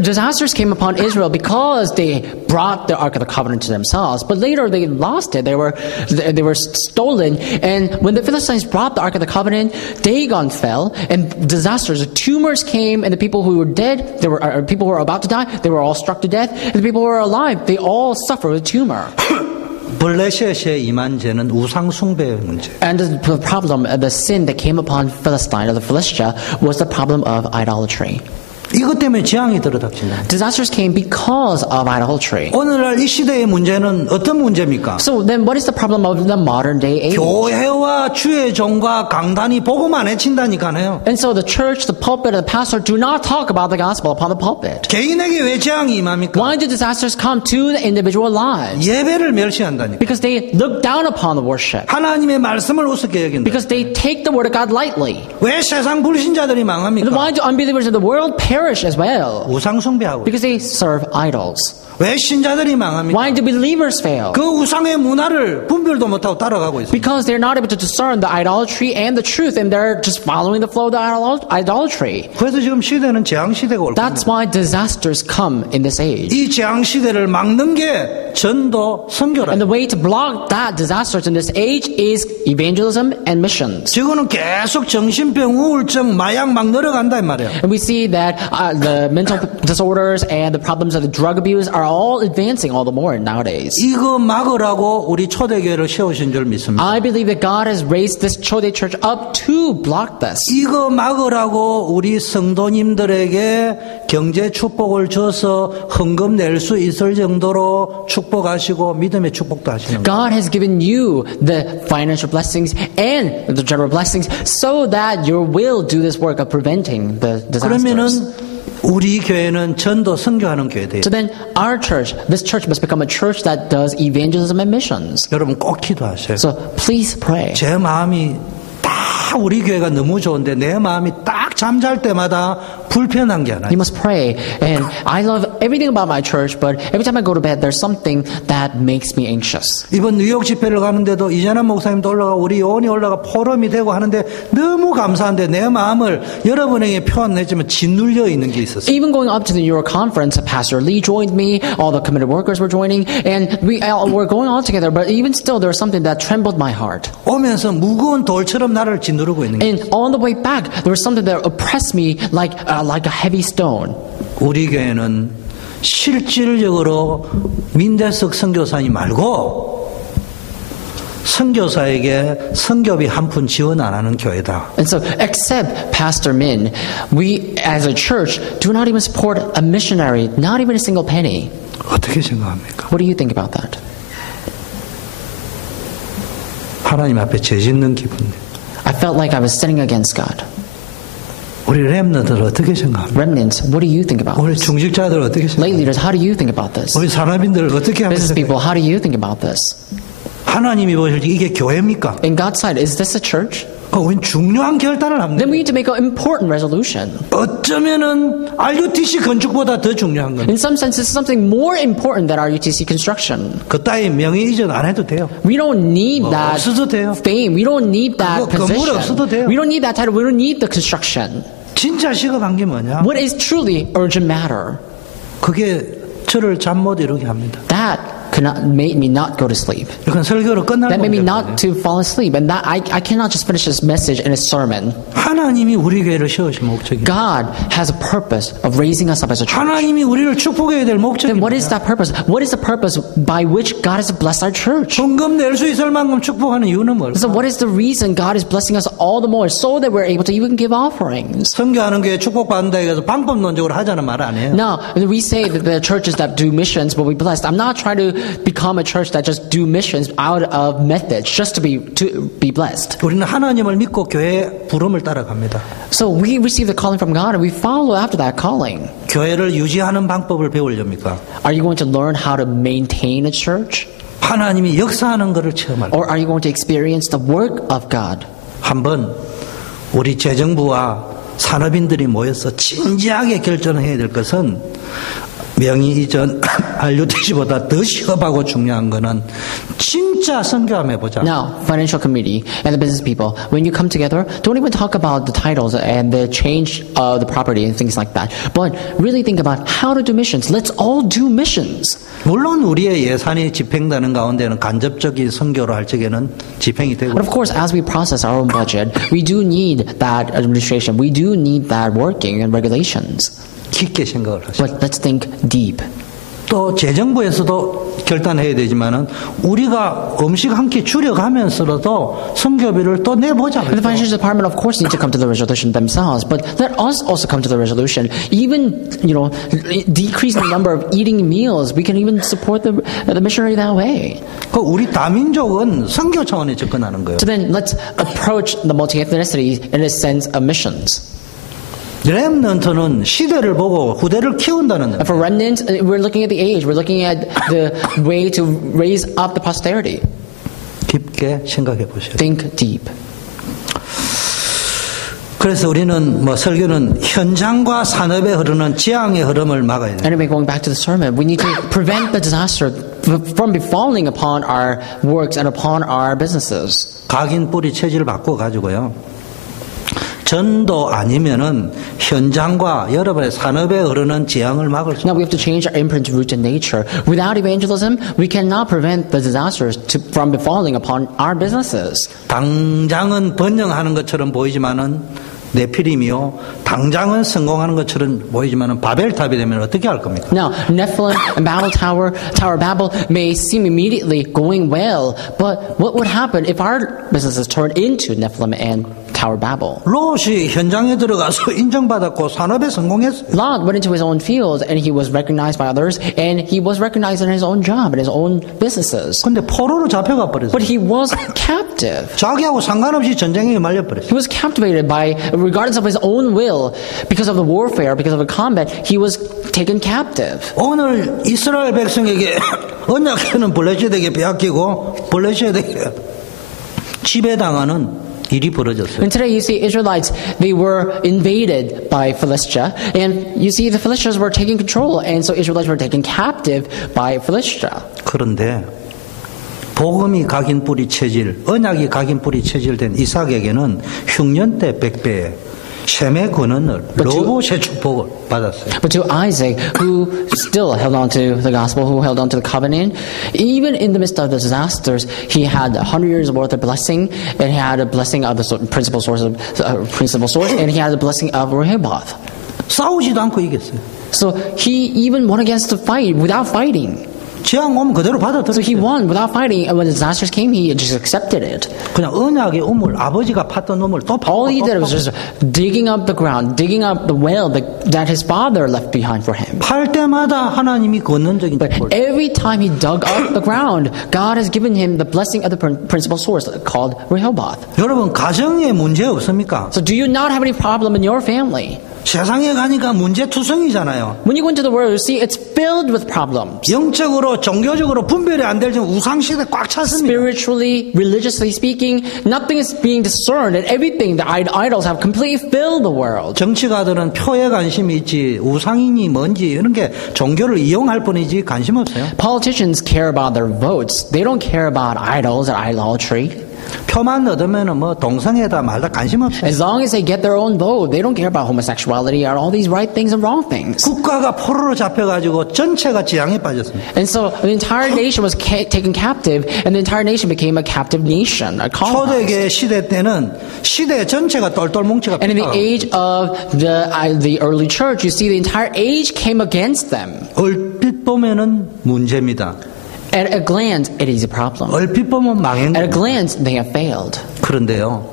disasters came upon Israel because they brought the Ark of the Covenant to themselves. But later they lost it. They were stolen. And when the Philistines brought the Ark of the Covenant, Dagon fell, and disasters. Tumors came, and the people who were dead, people who were about to die, they were all struck to death. And the people who were alive, they all suffered a tumor. 블레셋에 임한 죄는 우상 숭배의 문제. And the problem, the sin that came upon Philistine or the Philistia was the problem of idolatry. 이것 때문에 재앙이 들어닥친다. Disasters came because of idolatry. 오늘날 이 시대의 문제는 어떤 문제입니까? So then what is the problem of the modern day age? 교회와 주의 종과 강단이 복음만 해친다니까요. And so the church, the pulpit, and the pastor do not talk about the gospel upon the pulpit. 개인에게 왜 재앙이 임합니까? Why do disasters come to the individual lives? 예배를 멸시한다니까. Because they look down upon the worship. 하나님의 말씀을 우습게 여긴다. Because they take the word of God lightly. 왜 세상 불신자들이 망합니까? And why do unbelievers in the world perish as well? 우상 숭배하고. Because they serve idols. 왜 신자들이 망합니까? Why do believers fail? 그 우상의 문화를 분별도 못하고 따라가고 있습니다. Because they're not able to discern the idolatry and the truth, and they're just following the flow of the idolatry. 그래서 지금 시대는 재앙 시대가 올 겁니다. That's why disasters come in this age. 이 재앙 시대를 막는 게 전도 선교라. And the way to block that disasters in this age is evangelism and missions. 지금은 계속 정신병, 우울증, 마약 막 늘어간다 이 말이에요. And we see that the mental disorders and the problems of the drug abuse are all advancing all the more nowadays. 이거 막으라고 우리 초대교회를 세우신 줄 믿습니다. I believe that God has raised this Chodae church up to block this. 이거 막으라고 우리 성도님들에게 경제 축복을 줘서 헌금 낼 수 있을 정도로 축복하시고 믿음의 축복도 하시는 거예요. God has given you the financial blessings and the general blessings so that you will do this work of preventing the 그러면은 disasters. 우리 교회는 전도 선교하는 교회 돼요. So then our church, this church must become a church that does evangelism and missions. 여러분 꼭 기도하세요. So please pray. 제 마음이 딱 우리 교회가 너무 좋은데 내 마음이 딱 잠잘 때마다 불편한 게 하나 You must pray. And I love everything about my church, but every time I go to bed, there's something that makes me anxious. 이번 뉴욕 집회를 가는데도 이재남 목사님도 올라가 우리 요원이 올라가 포럼이 되고 하는데 너무 감사한데 내 마음을 여러분에게 표현했지만 짓눌려 있는 게 있었어요. Even going up to the Euro conference, Pastor Lee joined me, all the committed workers were joining, and we were going all together, but even still there was something that trembled my heart. 오면서 무거운 돌처럼 나를 짓누르고 있는 게 And on the way back, there was something that oppressed me like a heavy stone. 우리 교회는 실질적으로 민대석 선교사님 말고 선교사에게 선교비 한 푼 지원 안 하는 교회다. And so, except Pastor Min, we as a church do not even support a missionary, not even a single penny. 어떻게 생각합니까? What do you think about that? 하나님 앞에 죄 짓는 기분이에요. I felt like I was sinning against God. 우리 렘너들 어떻게 생각합니까? Remnants, what do you think about 우리 this? 중직자들 어떻게 Lay 생각합니까? leaders, how do you think about this? 우리 산업인들 어떻게 Business 합니까? people, how do you think about this? 하나님이 보실 때 이게 교회입니까? In God's sight, is this a church? 우린 중요한 결단을 합니다. Then we need to make an important resolution. 어쩌면은 RUTC 건축보다 더 중요한 건 In some sense, this is something more important than our UTC construction. 그 따위 명예 이전 안 해도 돼요. We don't need that 없어도 돼요. fame. We don't need that 그거 건물 없어도 돼요. position. We don't need that title. We don't need the construction. 진짜 시급한 게 뭐냐? What is truly urgent matter? 그게 저를 잠 못 이루게 합니다. That could not make me not go to sleep. 그건 설교로 끝날 That made me 문제거든요. not to fall asleep. And that I cannot just finish this message in a sermon. 하나님이 우리 교회를 세우신 목적이에요. God has a purpose of raising us up as a church. 하나님이 우리를 축복해야 될 목적이 Then what is 뭐냐? that purpose? What is the purpose by which God has blessed our church? 헌금 낼 수 있을 만큼 축복하는 이유는 뭘까? So what is the reason God is blessing us all the more so that we're able to even give offerings? 선교하는 교회 축복받는다 해서 방법론적으로 하자는 말 아니에요. Now, we say that the churches that do missions will be blessed. I'm not trying to become a church that just do missions out of methods just to be blessed. 우리는 하나님을 믿고 교회 부름을 따라갑니다. So we receive the calling from God and we follow after that calling. 교회를 유지하는 방법을 배우렵니까? Are you going to learn how to maintain a church? 하나님이 역사하는 것을 체험할 Or are you going to experience the work of God? 한번 우리 재정부와 산업인들이 모여서 진지하게 결정해야 될 것은 명의 이전 RUTC보다 더 시급하고 중요한 거는 진짜 선교함 해보자. Now, financial committee and the business people, when you come together, don't even talk about the titles and the change of the property and things like that. But really think about how to do missions. Let's all do missions. 물론 우리의 예산이 집행되는 가운데는 간접적인 선교로 할 적에는 집행이 되고 But of course, as we process our own budget, we do need that administration. We do need that working and regulations. 깊게 생각을 하시죠. But let's think deep. 또 재정부에서도 결단해야 되지만은 우리가 음식 한 끼 줄여가면서라도 선교비를 또 내보자. And the financial department, of course, need to come to the resolution themselves. But let us also come to the resolution. Even, decreasing the number of eating meals, we can even support the missionary that way. 그 우리 다민족은 선교 차원에 접근하는 거예요. So then let's approach the multi-ethnicity in a sense of missions. 렘넌트는 시대를 보고 후대를 키운다는 And for remnant, we're looking at the age. We're looking at the way to raise up the posterity. 깊게 생각해 보셔야 돼요. Think deep. 그래서 우리는 설교는 현장과 산업에 흐르는 재앙의 흐름을 막아야 돼요. Anyway, going back to the sermon, we need to prevent the disaster from befalling upon our works and upon our businesses. 각인 뿌리 체질을 바꿔 가지고요. 전도 아니면은 현장과 여러분의 산업에 흐르는 재앙을 막을 수. Now we have to change our imprint rooted nature. Without evangelism, we cannot prevent the disasters from befalling upon our businesses. 당장은 번영하는 것처럼 보이지만은 네피림이요. 당장은 성공하는 것처럼 보이지만은 바벨탑이 되면 어떻게 할 겁니까? Now, Nephilim and Babel Tower of Babel may seem immediately going well, but what would happen if our businesses turned into Nephilim and Tower Babel? 롯이 현장에 들어가서 인정받았고 산업에 성공했어요. Lot went into his own field and he was recognized by others and he was recognized in his own job and his own businesses. 근데 포로로 잡혀가 버렸어요. But he was captive. 자기하고 상관없이 전쟁에 말려 버렸어요. He was captivated by, regardless of his own will, because of the warfare, because of the combat, he was taken captive. 오늘 이스라엘 백성에게 언약궤는 블레셋에게 빼앗기고 블레셋에게 지배당하는 일이 벌어졌어요. And today you see Israelites, they were invaded by Philistia, and you see the Philistines were taking control, and so Israelites were taken captive by Philistia. 그런데 복음이 각인 뿌리 체질, 언약이 각인 뿌리 체질된 이삭에게는 흉년 때 100배의 셈의 권한을 로봇의 축복을 받았어요. But to Isaac, who still held on to the gospel, who held on to the covenant, even in the midst of the disasters, he had 100 years worth of blessing, and he had a blessing of the principal source, and he had a blessing of Rehoboth. 싸우지도 않고 이겼어요. So he even won against the fight without fighting. 재앙 오면 그대로 So he 받아들였어요. won without fighting, and when the disasters came, he just accepted it. 그냥 언약의 우물, 아버지가 팠던 우물 또 All he did was 파고 just digging up the ground, digging up the well that his father left behind for him. 팔 때마다 하나님이 권능적인 But 축복을. every time he dug up the ground, God has given him the blessing of the principal source called Rehoboth. 여러분 가정에 문제 없습니까? So do you not have any problem in your family? 세상에 가니까 문제투성이잖아요. When you go into the world, you see it's filled with problems. 영적으로 종교적으로 분별이 안 될 정도 우상시대 꽉 찼습니다. Spiritually, religiously speaking, nothing is being discerned, and everything, the idols have completely filled the world. 정치가들은 표에 관심이 있지 우상이니 뭔지 이런 게 종교를 이용할 뿐이지 관심 없어요. Politicians care about their votes. They don't care about idols or idolatry. 표만 얻으면 뭐 동성애다 말다 관심 없어요. As long as they get their own vote, they don't care about homosexuality or all these right things and wrong things. 국가가 포로로 잡혀가지고 전체가 재앙에 빠졌습니다. And so the entire nation was taken captive, and the entire nation became a captive nation, a colonized. 초대계 시대 때는 시대 전체가 똘똘 뭉쳐가 And in the 삐딱하고 age of the early church, you see the entire age came against them. 얼핏 보면은 문제입니다. At a glance, it is a problem. 얼핏 보면 망한 At a 겁니다. glance, they have failed. 그런데요.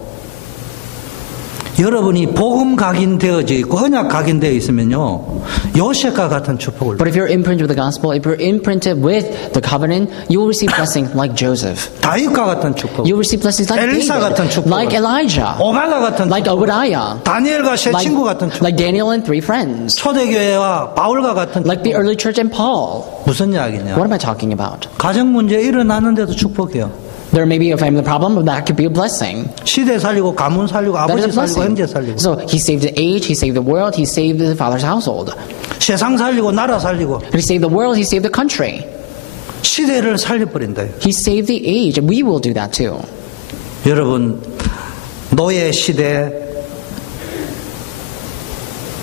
여러분이 복음 각인되어져 있고 언약 각인되어 있으면요. 요셉과 같은 축복을 But if you're imprinted with the gospel, if you're imprinted with the covenant, you will receive blessing like Joseph. 다윗과 같은 축복, You will receive blessings like 엘리사 같은 David, 축복, like Elijah, 오바다 같은 like 축복, Obadiah, 다니엘과 세 like, 친구 같은 축복, like Daniel and three friends, 초대교회와 바울과 같은 like the 축복. early church and Paul. 무슨 이야기냐? What am I talking about? 가정 문제 일어났는데도 축복이요. There may be a family problem, but that could be a blessing. 시대 살리고 가문 살리고 That is 아버지 a 살리고 형제 blessing. 살리고 So he saved the age, he saved the world, he saved the father's household. 세상 살리고 나라 살리고 He saved the world, he saved the country. 시대를 살려버린다. He saved the age, and we will do that too. 여러분 노예 시대,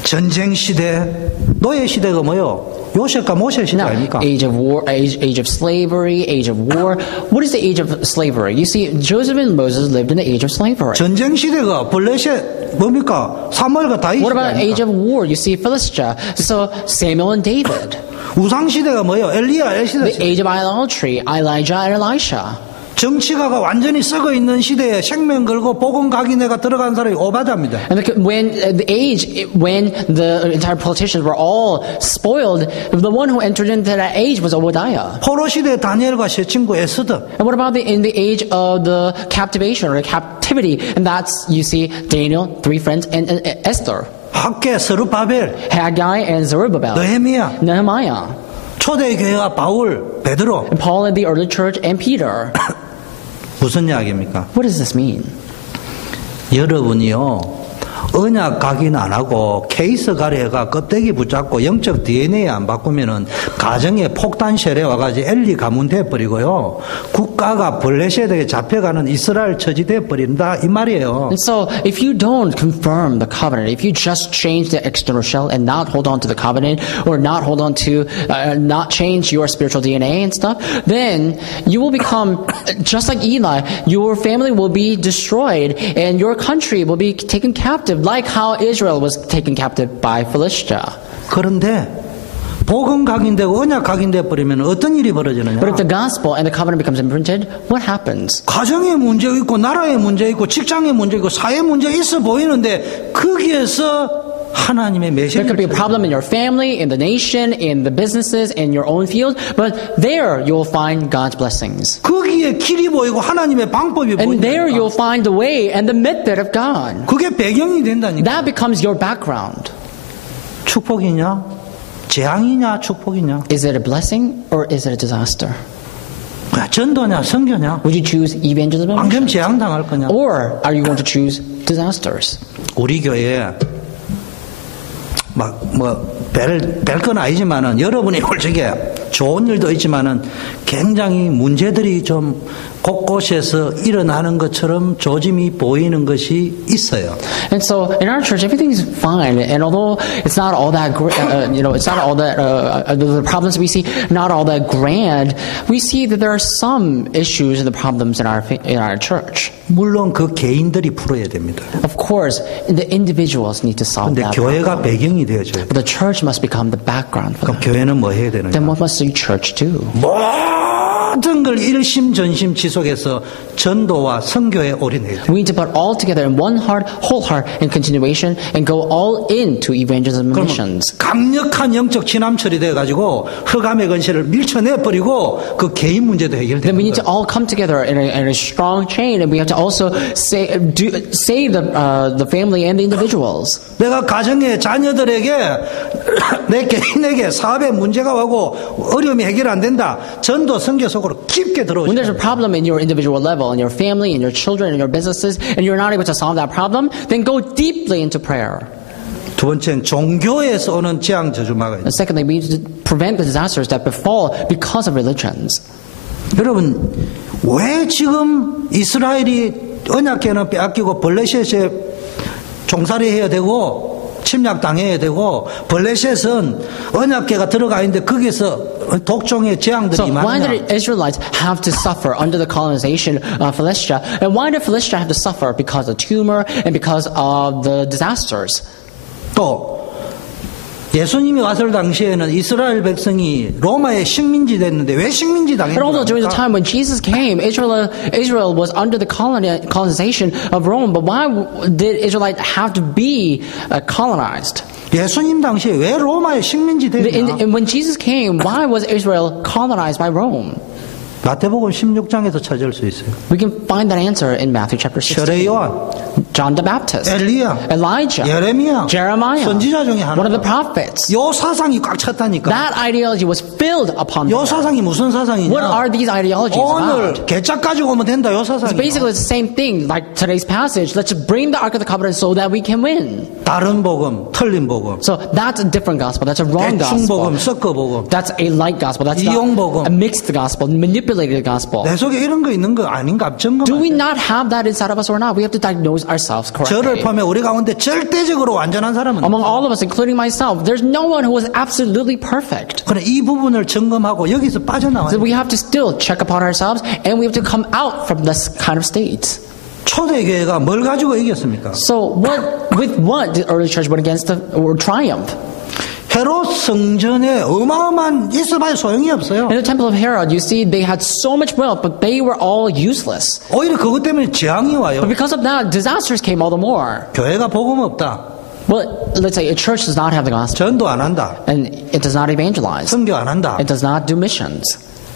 전쟁 시대, 노예 시대가 뭐요? 요셉과 모세 시대 Now, 아닙니까? age of war, age of slavery, age of war. What is the age of slavery? You see, Joseph and Moses lived in the age of slavery. 전쟁 시대가 블레셋 뭡니까? 사무엘과 다윗 What 시대 about age 아닙니까? of war? You see, Philistia. So Samuel and David. 우상 시대가 뭐예요? 엘리야 엘시다 The 시대. age of idolatry, Elijah and Elisha. 정치가가 완전히 썩어 있는 시대에 생명 걸고 복음 각인회가 들어간 사람이 오바다입니다. And when the age, when the entire politicians were all spoiled, the one who entered into that age was Obadiah. 포로 시대 다니엘과 세 친구 에스더. And what about in the age of the captivation or captivity? And that's, you see, Daniel, three friends, and Esther, 학계 스룹바벨, Haggai, and Zerubbabel, 느헤미야, Nehemiah, 초대교회와 바울, 베드로. and Paul in the early church, and Peter. 무슨 이야기입니까? What does this mean? 여러분이요 언약 각인 안 하고 케이스 가래가 껍데기 붙잡고 영적 DNA 안 바꾸면은 가정에 폭탄 세례 와가지고 엘리 가문 돼버리고요. 국가가 블레셋에게 잡혀가는 이스라엘 처지 돼버린다 이 말이에요. And so, if you don't confirm the covenant, if you just change the external shell and not hold on to the covenant, or not hold on to, not change your spiritual DNA and stuff, then you will become just like Eli. Your family will be destroyed, and your country will be taken captive, like how Israel was taken captive by Philistia. 그런데 복음 각인되고 언약 각인돼 버리면 어떤 일이 벌어지느냐? But if the gospel and the covenant becomes imprinted, what happens? 가정에 문제 있고 나라에 문제 있고 직장에 문제 있고 사회 문제 있어 보이는데 거기에서 하나님의 There could be a 메시지를 problem in your family, in the nation, in the businesses, in your own field, but there you will find God's blessings. 거기에 길이 보이고 하나님의 방법이 And there 보인다니까. you'll find the way and the method of God. 그게 배경이 된다니까. That becomes your background. 축복이냐? 재앙이냐? 축복이냐? Is it a blessing or is it a disaster? 전도냐? 선교냐? Would you choose evangelism 안 그러면 재앙 당할 거냐? or are you going to choose disasters? 우리 교회에 별건 아니지만은 여러분이 솔직히 좋은 일도 있지만은 굉장히 문제들이 좀 곳곳에서 일어나는 것처럼 조짐이 보이는 것이 있어요. And so in our church, everything is fine. And although it's not all that, it's not all that, the problems we see, not all that grand, we see that there are some issues and the problems in our church. 물론 그 개인들이 풀어야 됩니다. Of course, the individuals need to solve 근데 that 교회가 problem. 배경이 되어줘요. But the church must become the background for 그럼 that. 교회는 뭐 해야 되느냐? Then what must the church do? 모든 걸 일심전심 지속해서 전도와 선교에 올인해야 돼요. We need to put all together in one heart, whole heart, in continuation, and go all into evangelism and 그러면 missions. 강력한 영적 진함 처리돼가지고 흑암의 건세를 밀쳐내버리고 그 개인 문제도 Then 해결되는 we need to 거예요. all come together in a strong chain, and we have to also save the family and the individuals. 내가 가정의 자녀들에게 내 개인에게 사업에 문제가 오고 어려움이 해결 안 된다. 전도 선교 속으로 깊게 When there's a 들어오시죠. problem in your individual level, in your family, in your children, in your businesses, and you're not able to solve that problem, then go deeply into prayer. 두 번째는 종교에서 오는 재앙 저주마가 있어요. And secondly, we need to prevent the disasters that befall because of religions. 여러분 왜 지금 이스라엘이 언약궤는 빼앗기고 블레셋에 종살이 해야 되고 침략당해야 되고 블레셋은 언약궤가 들어가 있는데 거기서 독종의 재앙들이 So why 많냐? did Israelites have to suffer under the colonization of Philistia? And why did Philistia have to suffer? Because of tumor and because of the disasters. 또 예수님이 왔을 당시에는 이스라엘 백성이 로마의 식민지 됐는데 왜 식민지 But also during the 당했는가? time when Jesus came, Israel was under the colonization of Rome. But why did Israelites have to be colonized? 예수님 당시에 왜 로마의 식민지 됐냐? And when Jesus came, why was Israel colonized by Rome? 마태복음 16장에서 찾을 수 있어요. We can find that answer in Matthew chapter 16. 세례 요한, John the Baptist, 엘리야, Elijah, 예레미야, Jeremiah, 선지자 중에 one of the 하나. prophets. 요 사상이 꽉 찼다니까. That ideology was filled upon 요 them. 사상이 무슨 What 사상이냐? are these ideologies 오늘 about? 개짝 가지고 오면 된다. 요 It's 사상이. basically the same thing like today's passage. Let's bring the Ark of the Covenant so that we can win. 다른 복음, 틀린 복음. So that's a different gospel. That's a wrong 대충 gospel. 복음, 섞어 복음. That's a light gospel. That's 이용 복음. a mixed gospel, manipulated gospel. 내 속에 이런 거 있는 거 아닌가? 점검. Do we not have that inside of us or not? We have to diagnose ourselves 저를 correctly. 포함해 우리 가운데 절대적으로 완전한 사람은 Among all of us, including myself, there's no one who is absolutely perfect. 그래 이 부분을 점검하고 여기서 빠져나와야 So 돼. we have to still check upon ourselves, and we have to come out from this kind of state. 초대교회가 뭘 가지고 이겼습니까? So with what did early church win against or triumph? 헤롯 성전에 어마어마한 있어봐야 소용이 없어요. In the temple of Herod, you see they had so much wealth, but they were all useless. 오히려 그것 때문에 재앙이 와요. But because of that, disasters came all the more. 교회가 복음 없다. Well, let's say a church does not have the gospel, 전도 안 한다. and it does not evangelize. 선교 안 한다. It does not do missions.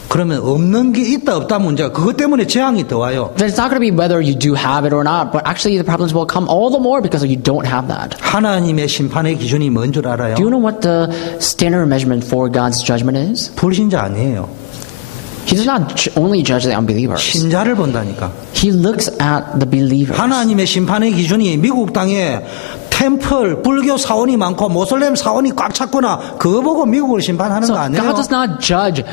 그러면 없는 게 있다 없다 문제가 그것 때문에 재앙이 더 와요. Then it's not going to be whether you do have it or not, but actually the problems will come all the more because you don't have that. 하나님의 심판의 기준이 뭔 줄 알아요? Do you know what the standard measurement for God's judgment is? 불신자 아니에요. He does not only judge the unbelievers. 신자를 본다니까. He looks at the believers. 하나님의 심판의 기준이 미국 땅에 템플, 불교 사원이 많고 모슬렘 사원이 꽉 찼구나. 그거 보고 미국을 심판하는 So 거 아니에요? God does not judge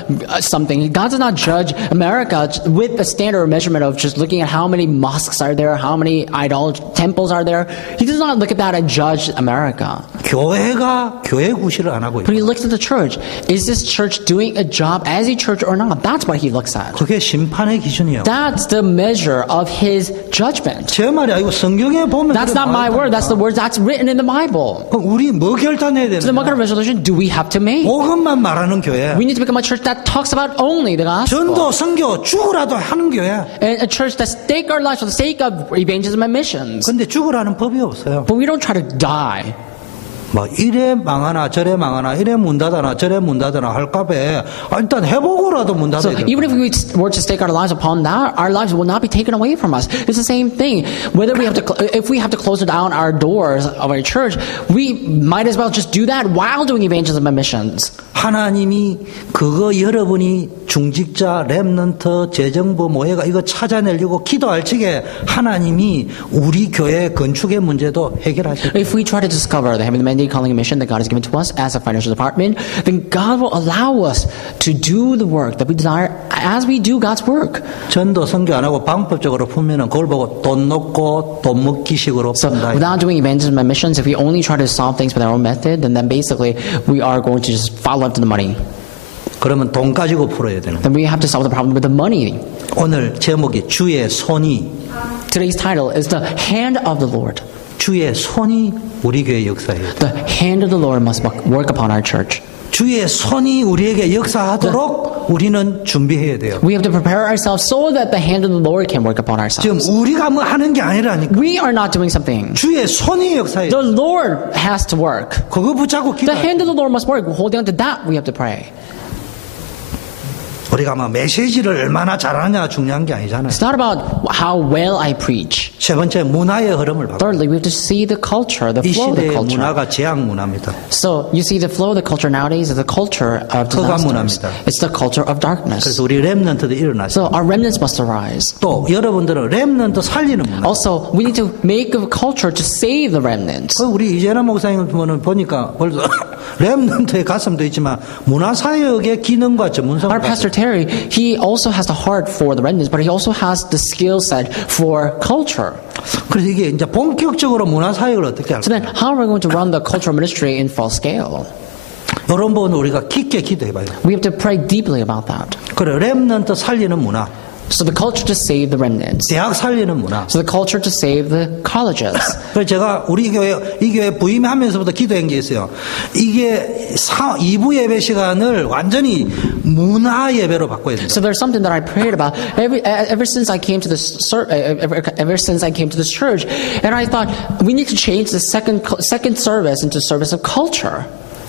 something. God does not judge America with the standard measurement of just looking at how many mosques are there, how many idol temples are there. He does not look at that and judge America. 교회가 교회 구실을 안 하고 But 있다. he looks at the church. Is this church doing a job as a church or not? That's what he looks at. 그게 심판의 기준이에요. That's the measure of his judgment. 제 말이 아니고 성경에 보면 That's 그게 not my 나와 word. 있다니까. That's the words that's written in the Bible. 그럼 우리 뭐 결단해야 So then what kind 되느냐? of resolution do we have to make? 복음만 말하는 교회. We need to become a church that talks about only the gospel. 전도, 선교, 죽으라도 하는 교회. And a church that stake our lives for the sake of evangelism and missions. 근데 죽으라는 법이 없어요. But we don't try to die. 뭐 이래 망하나 저래 망하나 이래 문 닫아나 저래 문 닫아나 할까봐 일단 해보고라도 문 So 닫아야 돼요. even if we were to stake our lives upon that, our lives will not be taken away from us. It's the same thing. Whether we have to, if we have to close down our doors of our church, we might as well just do that while doing evangelism and missions. 하나님이 그거 여러분이 중직자, 렘넌트, 재정부 모회가 이거 찾아내려고 기도할 적에 하나님이 우리 교회 건축의 문제도 해결하실 거예요. If we try to discover the heavenly mandate calling and mission that God has given to us as a financial department, then God will allow us to do the work that we desire as we do God's work. 전도 선교 안 하고 방법적으로 풀면은 그걸 보고 돈 넣고 돈 먹기식으로 So 푼다. without doing evangelism and missions, if we only try to solve things with our own method, then basically we are going to just follow after the money. 그러면 돈 가지고 풀어야 되는. Then we have to solve the problem with the money. 오늘 제목이 주의 손이 Today's title is the hand of the Lord. 주의 손이 우리 교회 역사예요. The hand of the Lord must work upon our church. 주의 손이 우리에게 역사하도록 우리는 준비해야 돼요. We have to prepare ourselves so that the hand of the Lord can work upon 지금 ourselves. 우리가 뭐 하는 게 아니라니까. We are not doing something. 주의 손이 역사해요. The Lord has to work. 그거 붙잡고 The 기도해요. hand of the Lord must work. Holding on to that, we have to pray. 우리가 뭐 메시지를 얼마나 잘하냐 중요한 게 아니잖아요. It's not about how well I preach. 세 번째 문화의 흐름을 봐. Thirdly, we have to see the culture, the 이 flow of the 시대의 culture. 문화가 재앙 문화입니다. So you see the flow of the culture nowadays is the culture of 흑암 disasters. 문화입니다. It's the culture of darkness. 그래서 우리 렘넌트도 일어나죠. So our remnants must arise. 또 여러분들은 렘넌트 살리는 문화. Also, we need to make a culture to save the remnants. 그 우리 이재남 목사님 보니까 벌써 렘넌트의 가슴도 있지만 문화사역의 기능과 전문성을 Our Pastor Terry, he also has the heart for the remnants, but he also has the skill set for culture. 그래서 이게 이제 본격적으로 문화사역을 어떻게 할까? So then, how are we going to run the cultural ministry in full scale? 이런 부분은 우리가 깊게 기도해봐요. We have to pray deeply about that. 그래 렘넌트 살리는 문화, So the culture to save the remnants. 대학 살리는 문화. So the culture to save the colleges. 그래서 제가 우리 교회 이 교회 부임하면서부터 기도한 게 있어요. 이게 2부 예배 시간을 완전히 문화 예배로 바꿔야 된다. So there's something that I prayed about ever since I came to this ever since I came to this church, and I thought we need to change the second service into service of culture.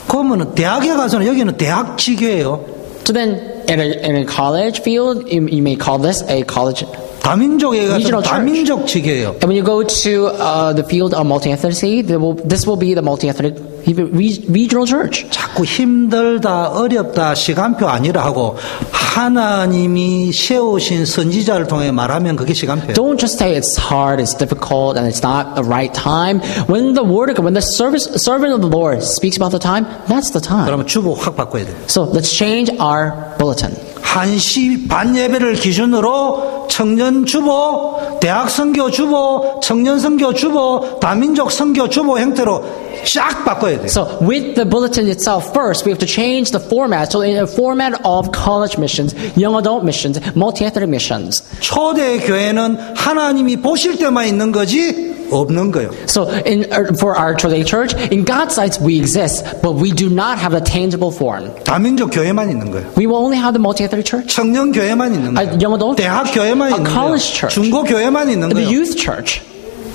그러면은 대학에 가서는 여기는 대학 지교예요. So then, in a college field, you may call this a college. 다민족에 가서 Regional church. 다민족 지교예요. And when you go to the field of multi-ethnicity, this will be the multi-ethnic regional church. 자꾸 힘들다, 어렵다, 시간표 아니라 하고 하나님이 세우신 선지자를 통해 말하면 그게 시간표예요. Don't just say it's hard, it's difficult, and it's not the right time. When the servant of the Lord speaks about the time, that's the time. 그러면 주보 확 바꿔야 돼요. So let's change our bulletin. 1시 반 예배를 기준으로 청년 주보, 대학 선교 주보, 청년 선교 주보, 다민족 선교 주보 형태로 쫙 바꿔야 돼요. So with the bulletin itself first, we have to change the format. So in a format of college missions, young adult missions, multi-ethnic missions. 초대 교회는 하나님이 보실 때만 있는 거지 없는 거예요. So for our today church, in God's sight we exist, but we do not have a tangible form. 다민족 교회만 있는 거예요. We will only have the multi-ethnic church, 청년 교회만 있는 a 거예요. young adult 대학 교회만 a 있는 거예요. college church, 중고 교회만 있는 the 거예요. youth church.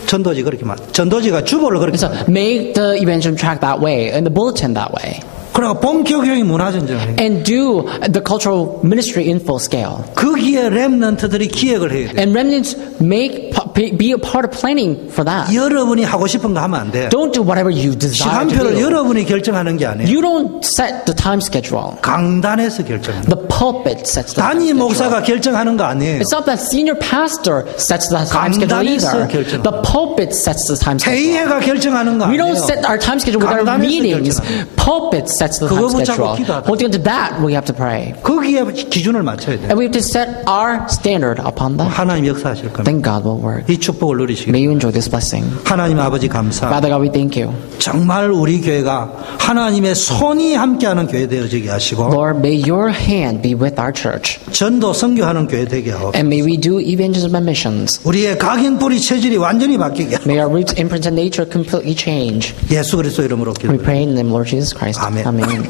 전도지가 그렇게 말. 전도지가 주보를 그렇게. So make the evangelism track that way and the bulletin that way. 그러니까 본격적인 문화전쟁을 and do the cultural ministry in full scale. 거기에 렘넌트들이 기획을 해야 돼. And remnants be a part of planning for that. 여러분이 하고 싶은 거 하면 안 돼. Don't do whatever you desire to 시간표를 do. 여러분이 결정하는 게 아니에요. You don't set the time schedule. 강단에서 결정합니다. The pulpit sets the time 단임 schedule. 목사가 결정하는 거 아니에요. It's not that senior pastor sets the time schedule 강단에서 either. 결정합니다. The pulpit sets the time schedule. 회의회가 결정하는 거 We 아니에요. don't set our time schedule with our 강단에서 meetings. 결정합니다. Pulpit sets the time 그거 붙잡고 schedule. 기도하다. Holding on to that, we have to pray. 거기에 기준을 맞춰야 돼요. And we have to set our standard upon that. 하나님 역사하실 겁니다. Then God will work. 이 축복을 누리시길. May you enjoy this blessing. 하나님 아버지 감사. Father God, we thank you. 정말 우리 교회가 하나님의 손이 함께하는 교회 되어지게 하시고 Lord, may your hand be with our church. 전도 선교하는 교회 되게 하고 And may we do evangelism and missions. 우리의 각인 뿌리 체질이 완전히 바뀌게 하고 May our roots, imprints, and nature completely change. 예수 그리스도 이름으로 We 기도합니다. pray in the name of Lord Jesus Christ. Amen. Amen.